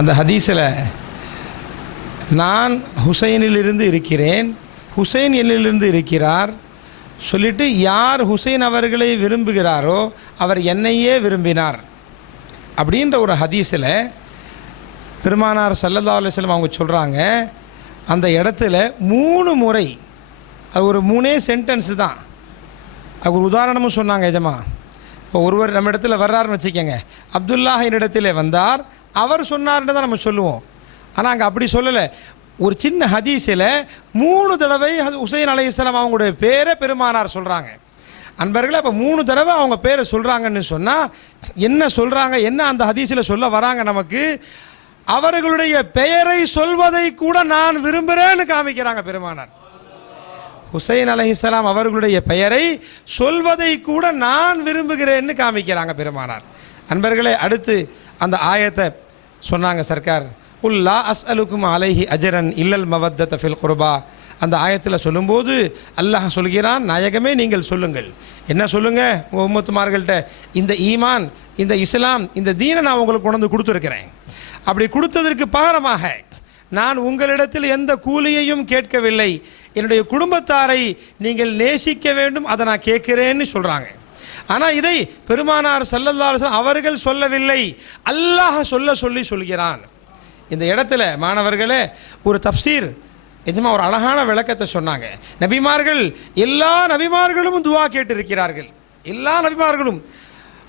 அந்த ஹதீஸில் நான் ஹுசைனிலிருந்து இருக்கிறேன், ஹுசைன் என்னிலிருந்து இருக்கிறார் சொல்லிட்டு யார் ஹுசைன் அவர்களை விரும்புகிறாரோ அவர் என்னையே விரும்பினார் அப்படின்ற ஒரு ஹதீஸில் பெருமானார் ஸல்லல்லாஹு அலைஹி வஸல்லம் அவங்க சொல்கிறாங்க. அந்த இடத்துல 3 முறை, அது ஒரு 3 சென்டென்ஸு தான், அது ஒரு உதாரணமும் சொன்னாங்க. எஜமா இப்போ ஒருவர் நம்ம இடத்துல வர்றாருன்னு வச்சுக்கோங்க, அப்துல்லாஹ் என்னிடத்தில் வந்தார், அவர் சொன்னார்ன்னு தான் நம்ம சொல்லுவோம். ஆனால் அங்கே அப்படி சொல்லலை. ஒரு சின்ன ஹதீஸில் 3 தடவை ஹுசைன் அலைஹிஸ்ஸலாம் அவங்களுடைய பேரை பெருமானார் சொல்கிறாங்க. அன்பர்களே, அப்போ 3 தடவை அவங்க பேரை சொல்கிறாங்கன்னு சொன்னால் என்ன சொல்கிறாங்க, என்ன அந்த ஹதீஸில் சொல்ல வராங்க நமக்கு? அவர்களுடைய பெயரை சொல்வதை கூட நான் விரும்புகிறேன்னு காமிக்கிறாங்க பெருமானார். ஹுசைன் அலைஹிஸ்ஸலாம் அவர்களுடைய பெயரை சொல்வதை கூட நான் விரும்புகிறேன்னு காமிக்கிறாங்க பெருமானார். அன்பர்களே, அடுத்து அந்த ஆயத்தை சொன்னாங்க சர்க்கார். உல்லா அஸ்அலுக்கும் அலைஹி அஜரன் இல்லல் மவத்தத ஃபில் குர்பா. அந்த ஆயத்தில் சொல்லும்போது அல்லாஹ் சொல்கிறான், நாயகமே நீங்கள் சொல்லுங்கள். என்ன சொல்லுங்கள் உங்கள் உம்மத்துமார்கள்ட்ட? இந்த ஈமான், இந்த இஸ்லாம், இந்த தீனை நான் உங்களுக்கு கொண்டு வந்து கொடுத்துருக்கிறேன். அப்படி கொடுத்ததற்கு பகரமாக நான் உங்களிடத்தில் எந்த கூலியையும் கேட்கவில்லை. என்னுடைய குடும்பத்தாரை நீங்கள் நேசிக்க வேண்டும், அதை நான் கேட்கிறேன்னு சொல்கிறாங்க. ஆனால் இதை பெருமானார் ஸல்லல்லாஹு அலைஹி வஸல்லம் அவர்கள் சொல்லவில்லை, அல்லாஹ் சொல்லி சொல்கிறான். இந்த இடத்துல மாணவர்களே ஒரு தப்சீர் நிஜமா ஒரு அழகான விளக்கத்தை சொன்னாங்க. நபிமார்கள், எல்லா நபிமார்களும் துவா கேட்டிருக்கிறார்கள். எல்லா நபிமார்களும்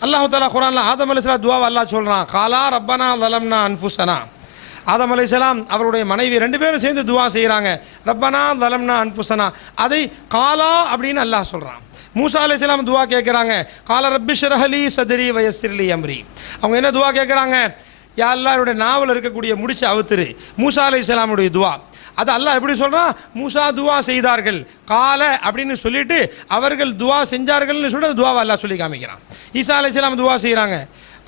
அல்லாஹ் தஆலா குர்ஆன்ல ஆதம் அலைஹிஸ்ஸலாம் துவாவை அல்லாஹ் சொல்கிறான், காலா ரப்பனா ஸலம்னா அன்ஃபுஸனா. ஆதம் அலைஹிஸ்ஸலாம் அவருடைய மனைவி 2 பேரும் சேர்ந்து துவா செய்கிறாங்க, ரப்பனா ஸலம்னா அன்ஃபுஸனா. அதை காலா அப்படின்னு அல்லாஹ் சொல்கிறான். மூசா அலைஹிஸ்ஸலாம் துவா கேட்குறாங்க, கால ரப்பி ஷ்ரஹ் லீ சத்ரி வயஸ்ஸிர் லீ அம்ரி. அவங்க என்ன துவா கேட்குறாங்க? யா அல்லாஹ் என்னுடைய நாவல் இருக்கக்கூடிய முடிச்சு அவுத்துரு. மூசா அலைஹிஸ்ஸலாமுடைய துவா அது அல்லாஹ் எப்படி சொல்கிறான்? மூசா துவா செய்தார்கள் கால அப்படின்னு சொல்லிட்டு அவர்கள் துவா செஞ்சார்கள்னு சொல்லிட்டு துவாவை அல்லாஹ் சொல்லி காமிக்கிறான். ஈசா அலைஹிஸ்ஸலாம் துவா செய்கிறாங்க,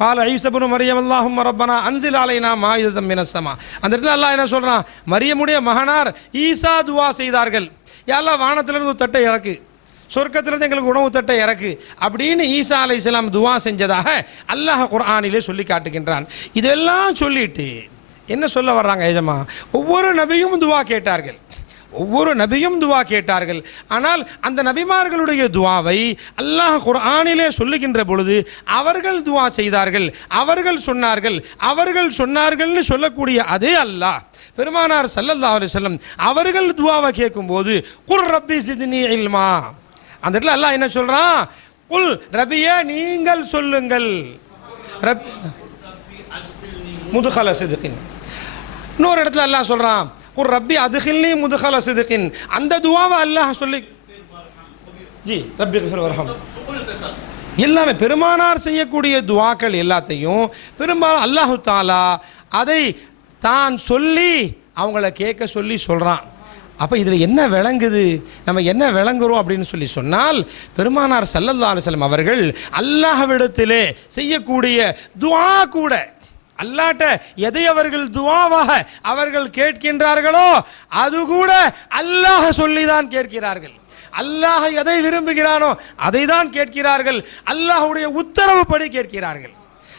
கால ஈஸா இப்னு மரியம் அல்லாஹும்ம ரப்பனா அன்ஸில் அலைனா மாயிதத்தம் மினஸ் ஸமா. அந்த இடத்துல அல்லாஹ் என்ன சொல்கிறான்? மரியமுடைய மகனார் ஈசா துவா செய்தார்கள், யா அல்லாஹ் வானத்திலிருந்து ஒரு தட்டை இறக்கு, சொர்க்கத்திலிருந்து எங்களுக்கு உணவு தட்டை இறக்கு அப்படின்னு ஈசா அலைஹிஸ்ஸலாம் துவா செஞ்சதாக அல்லாஹ் குர்ஆனிலே சொல்லி காட்டுகின்றான். இதெல்லாம் சொல்லிட்டு என்ன சொல்ல வர்றாங்க ஏஜமா? ஒவ்வொரு நபியும் துவா கேட்டார்கள், ஒவ்வொரு நபியும் துவா கேட்டார்கள். ஆனால் அந்த நபிமார்களுடைய துவாவை அல்லாஹ் குர்ஆனிலே சொல்லுகின்ற பொழுது அவர்கள் துவா செய்தார்கள், அவர்கள் சொன்னார்கள்னு சொல்லக்கூடிய அதே அல்லாஹ் பெருமானார் ஸல்லல்லாஹு அலைஹி வஸல்லம் அவர்கள் துவாவை கேட்கும்போது குல் ரப்பி ஸித்னி இல்மா, அந்த இடத்துல அல்லாஹ் என்ன சொல்றான்? குல் ரப்பியே நீங்கள் சொல்லுங்கள், முதுகல சிதுகின். இன்னொரு இடத்துல அல்லாஹ் சொல்றான், குர் ரப்பி அதுகில்னி முதுகல சிதுகின். அந்த துவாவை அல்லாஹ் சொல்லி ஜி ரப்பி கிஃபிர் வர்ஹம் எல்லாமே பெருமானார் செய்யக்கூடிய துவாக்கள் எல்லாத்தையும் பெரும்பாலும் அல்லாஹு தஆலா அதை தான் சொல்லி அவங்கள கேட்க சொல்லி சொல்றான். அப்போ இதில் என்ன விளங்குது, நம்ம என்ன விளங்குறோம் அப்படின்னு சொல்லி சொன்னால், பெருமானார் ஸல்லல்லாஹு அலைஹி வஸல்லம் அவர்கள் அல்லாஹ்விடத்திலே செய்யக்கூடிய துஆ கூட அல்லாஹ்ட்ட எதை அவர்கள் துஆவாக அவர்கள் கேட்கின்றார்களோ அது கூட அல்லாஹ் சொல்லி தான் கேட்கிறார்கள். அல்லாஹ் எதை விரும்புகிறானோ அதை தான் கேட்கிறார்கள், அல்லாஹ்வுடைய உத்தரவுப்படி கேட்கிறார்கள்.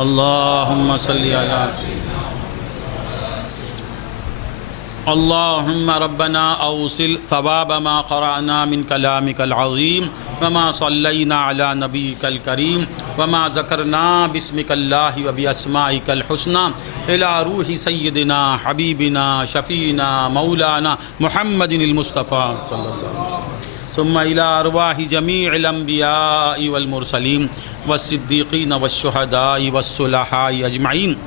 اللهم صل على اللهم ربنا اوصل ثواب ما قرأنا من كلامك العظيم وما صلينا على نبيك الكريم وما ذكرنا باسمك الله وبأسمائك الحسنى إلى روح سيدنا حبيبنا شفينا مولانا محمد المصطفى صلى الله عليه وسلم ثم إلى أرواح جميع الأنبياء والمرسلين والصديقين والشهداء والصلحاء أجمعين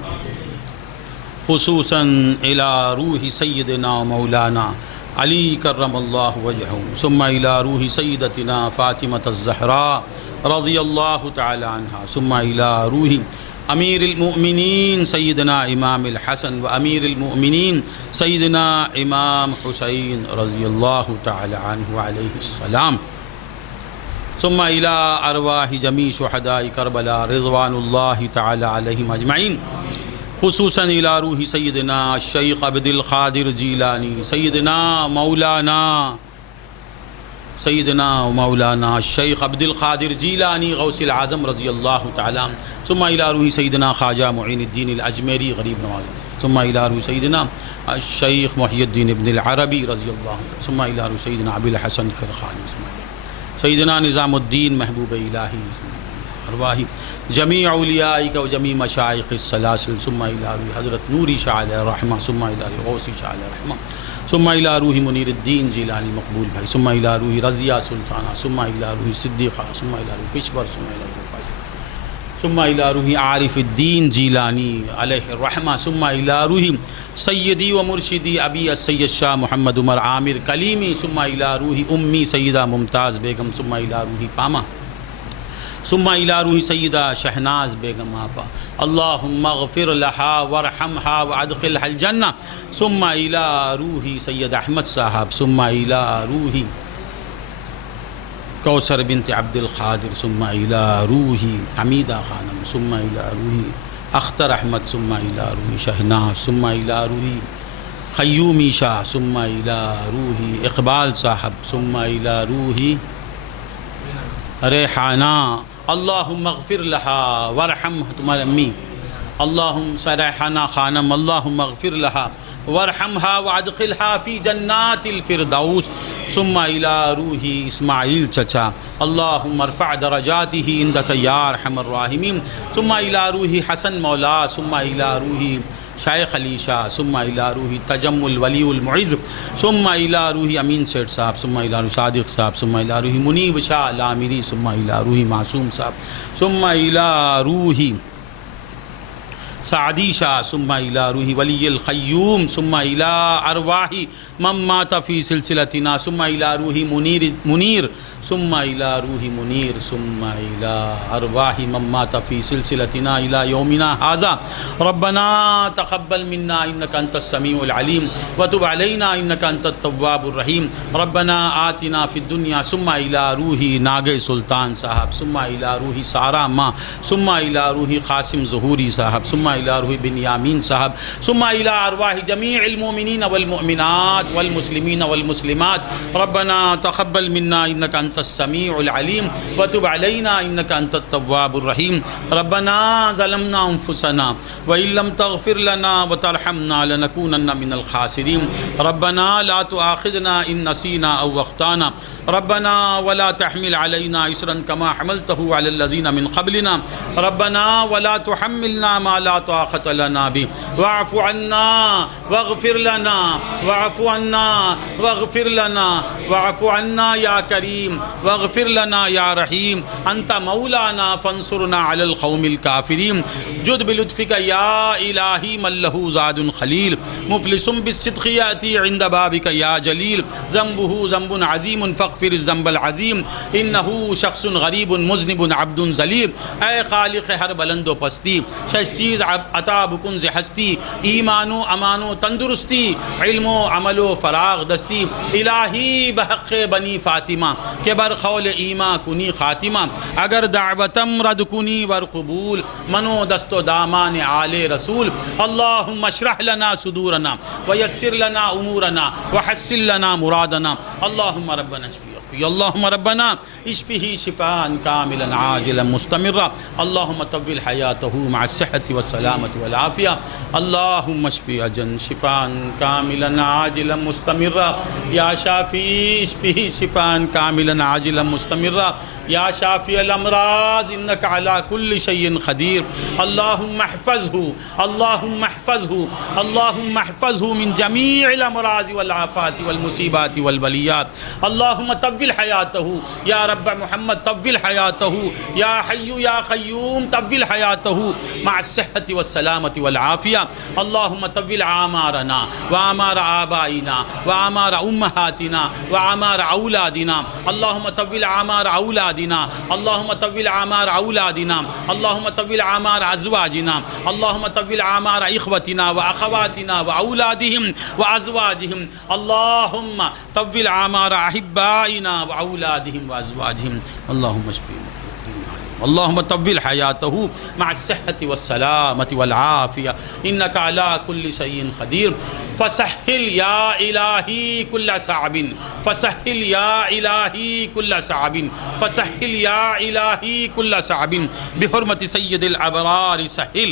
خصوصاً إلى روح سيدنا ومولانا علي كرم الله وجهه ثم إلى روح سيدتنا فاطمة الزهراء رضي الله تعالى عنها ثم إلى روح أمير المؤمنين سيدنا إمام الحسن وأمير المؤمنين سيدنا إمام حسين رضي الله تعالى عنه وعليه السلام ثم إلى أرواح جميع شهداء كربلاء رضوان الله تعالى عليهم أجمعين خصوصاً إلى روح سيدنا الشيخ عبد القادر جيلاني سيدنا ومولانا الشيخ عبد القادر جيلاني غوث العظم رضي الله تعالى عنه ثم إلى روح سيدنا خواجہ معین الدین الأجمیری غریب نواز ثم إلى روح سيدنا الشيخ محي الدين ابن العربي رضي الله عنه ثم إلى روح سيدنا أبي الحسن الخرخاني سيدنا نظام الدين محبوب إلهي أرواح جميع اولیائک و جميع مشائخ السلاسل ثم إلى روح حضرت نوری شاہ علیہ الرحمہ ثم إلى روح غوثی شاہ علیہ الرحمہ ثم إلى روح منیر الدین جیلانی مقبول بھائی ثم إلى روح رضیہ سلطانہ ثم إلى روح صدیقہ ثم إلى روح پشور ثم إلى روح فاضل ثم إلى روح عارف الدین جیلانی علیہ الرحمہ ثم إلى روح سیدی و مرشدی ابی السید شاہ محمد عمر عامر کلیمی ثم إلى روح امی سیدہ ممتاز بیگم ثم إلى روح پامہ ثم إلى روح سيدة شہناز بیگم آپا اللهم اغفر لها وارحمها وادخلها الجنة ثم إلى روح سید احمد صاحب ثم إلى روح کوثر بنت عبد القادر ثم إلى روح حمیدہ خانم ثم إلى روح اختر احمد ثم إلى روح شہناز ثم إلى روح خیومی شاہ ثم إلى روح اقبال صاحب ثم إلى روح ریحانہ اللہم اغفر لها وارحمها تمہارے امی اللہم ریحانہ خانم اللہم اغفر لها وارحمها وادخلها فی جنات الفردوس ثم إلى روح اسماعیل چچا اللہم ارفع درجاته عندك یا ارحم الراحمین ثم إلى روح حسن مولا ثم إلى روح شیخ علی شاہ ثم إلى روح تجمل ولی المعز ثم إلى روح امین سیٹ صاحب ثم إلى روح صادق صاحب ثم إلى روح منیب شاہ العامری ثم إلى روح معصوم صاحب ثم إلى روح سعدی شاہ ثم إلى روح ولی الخیوم ثم إلى أرواح من مات في سلسلتنا ثم إلى روح منیر ثم إلى روح منیر ثم إلى أرواح من مات في سلسلتنا إلى يومنا هذا ربنا تقبل منا إنك أنت السميع العليم وتب علينا إنك أنت التواب الرحيم ربنا آتنا في الدنيا ثم إلى روح ناگے سلطان صاحب ثم إلى روح سارا ماں ثم إلى روح قاسم ظہوری صاحب ثم إلى روح بنیامین صاحب ثم إلى أرواح جميع المؤمنين والمؤمنات والمسلمين والمسلمات ربنا تقبل منا إنك أنت السميع العليم وتب علينا إنك أنت التواب الرحيم ربنا ظلمنا أنفسنا وإن لم تغفر لنا وترحمنا لنكونن من الخاسرين ربنا لا تؤاخذنا إن نسينا أو أخطأنا ربنا ولا تحمل علينا إصرا كما حملته على الذين من قبلنا ربنا ولا تحملنا ما لا طاقة لنا به واعف عنا واغفر لنا واعف عنا واغفر لنا واعف عنا يا كريم واغفر لنا يا رحيم أنت مولانا فانصرنا على القوم الكافرين جد بلطفك يا إلهي من له زاد خليل مفلس بالصدق يأتي عند بابك يا جليل ذنبه ذنب عظيم فاغفر الذنب العظيم إنه شخص غريب مذنب عبد ذليل اے خالق ہر بلند و پستی شش چیز عطا بکنز ہستی، ایمان و امان و تندرستی، علم و عمل و فراغ دستی، الہی بحق بنی فاطمہ کہ بر قول ایما کنی خاتمہ، اگر دعوتم رد کنی ور قبول، منو دست و دامان آل رسول، اللہم اشرح لنا صدورنا ویسر لنا امورنا وحسن لنا مرادنا، اللہم ربنا اشفی، اللہم ربنا اشفہ شفاء کاملا عاجلا مستمرا، اللہم طول حیاتہ مع الصحة والسلامة والعافیہ، اللہم اشفی اجن شفاء کاملا عاجلا مستمرا، یا شافی اشفہ شفاء کاملا عاجلا مستمرا، یا شافی الامراض انک علی کل شیء قدیر، اللہم احفظہ، اللہم احفظہ، اللہم احفظہ من جمیع الامراض والآفات والمصیبات والبلیات، اللہم طول حیاتہ یا رب محمد، طول حیاتہ یا حی یا قیوم، طول حیاتہ مع الصحة والسلامة والعافیہ، اللہم طول اعمارنا واعمار آبائنا واعمار امہاتنا واعمار اولادنا، اللہم طول اعمار اولادنا، اللہم طول اعمار اولادنا، اللہم طول اعمار ازواجنا، اللہم طول اعمار اخوتنا واخواتنا واولادہم وازواجہم، اللہم طول اعمار احبائنا واولادہم وازواجہم، اللہم اشفی اللہم طول حیاتہ مع الصحة والسلامة والعافیہ انک علی کل شیء قدیر، فسہل یا الہی کل صعب، فسہل یا الہی کل صعب، فسہل یا الہی کل صعب، بحرمت سید الابرار سہل،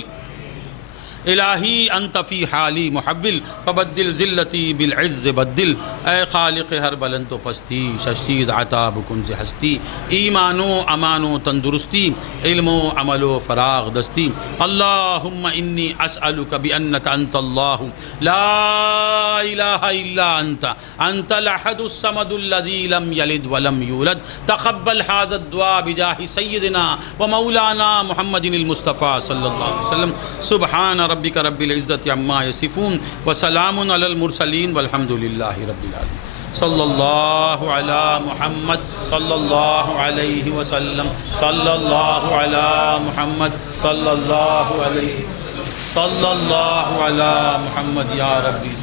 الہی انت فی حالی محول، فبدل ذلتی بالعز بدل، اے خالق ہر بلند و پستی، ششیز عطا بکنز ہستی، ایمان و امان و تندرستی، علم و عمل و فراغ دستی، اللہم انی اسألک بانک انت اللہ لا الہ الا انت الاحد الصمد الذی لم یلد ولم یولد، تقبل ھذا الدعاء بجاہ سیدنا و مولانا محمد المصطفیٰ صلی اللہ علیہ وسلم، سبحان ربک رب العزت عما یصفون وسلام علی المرسلین والحمد للہ رب العالمین، صلی اللہ علی محمد صلی اللہ علیہ وسلم، صلی اللہ علی محمد صلی اللہ علیہ، صلی اللہ علی محمد، یا ربی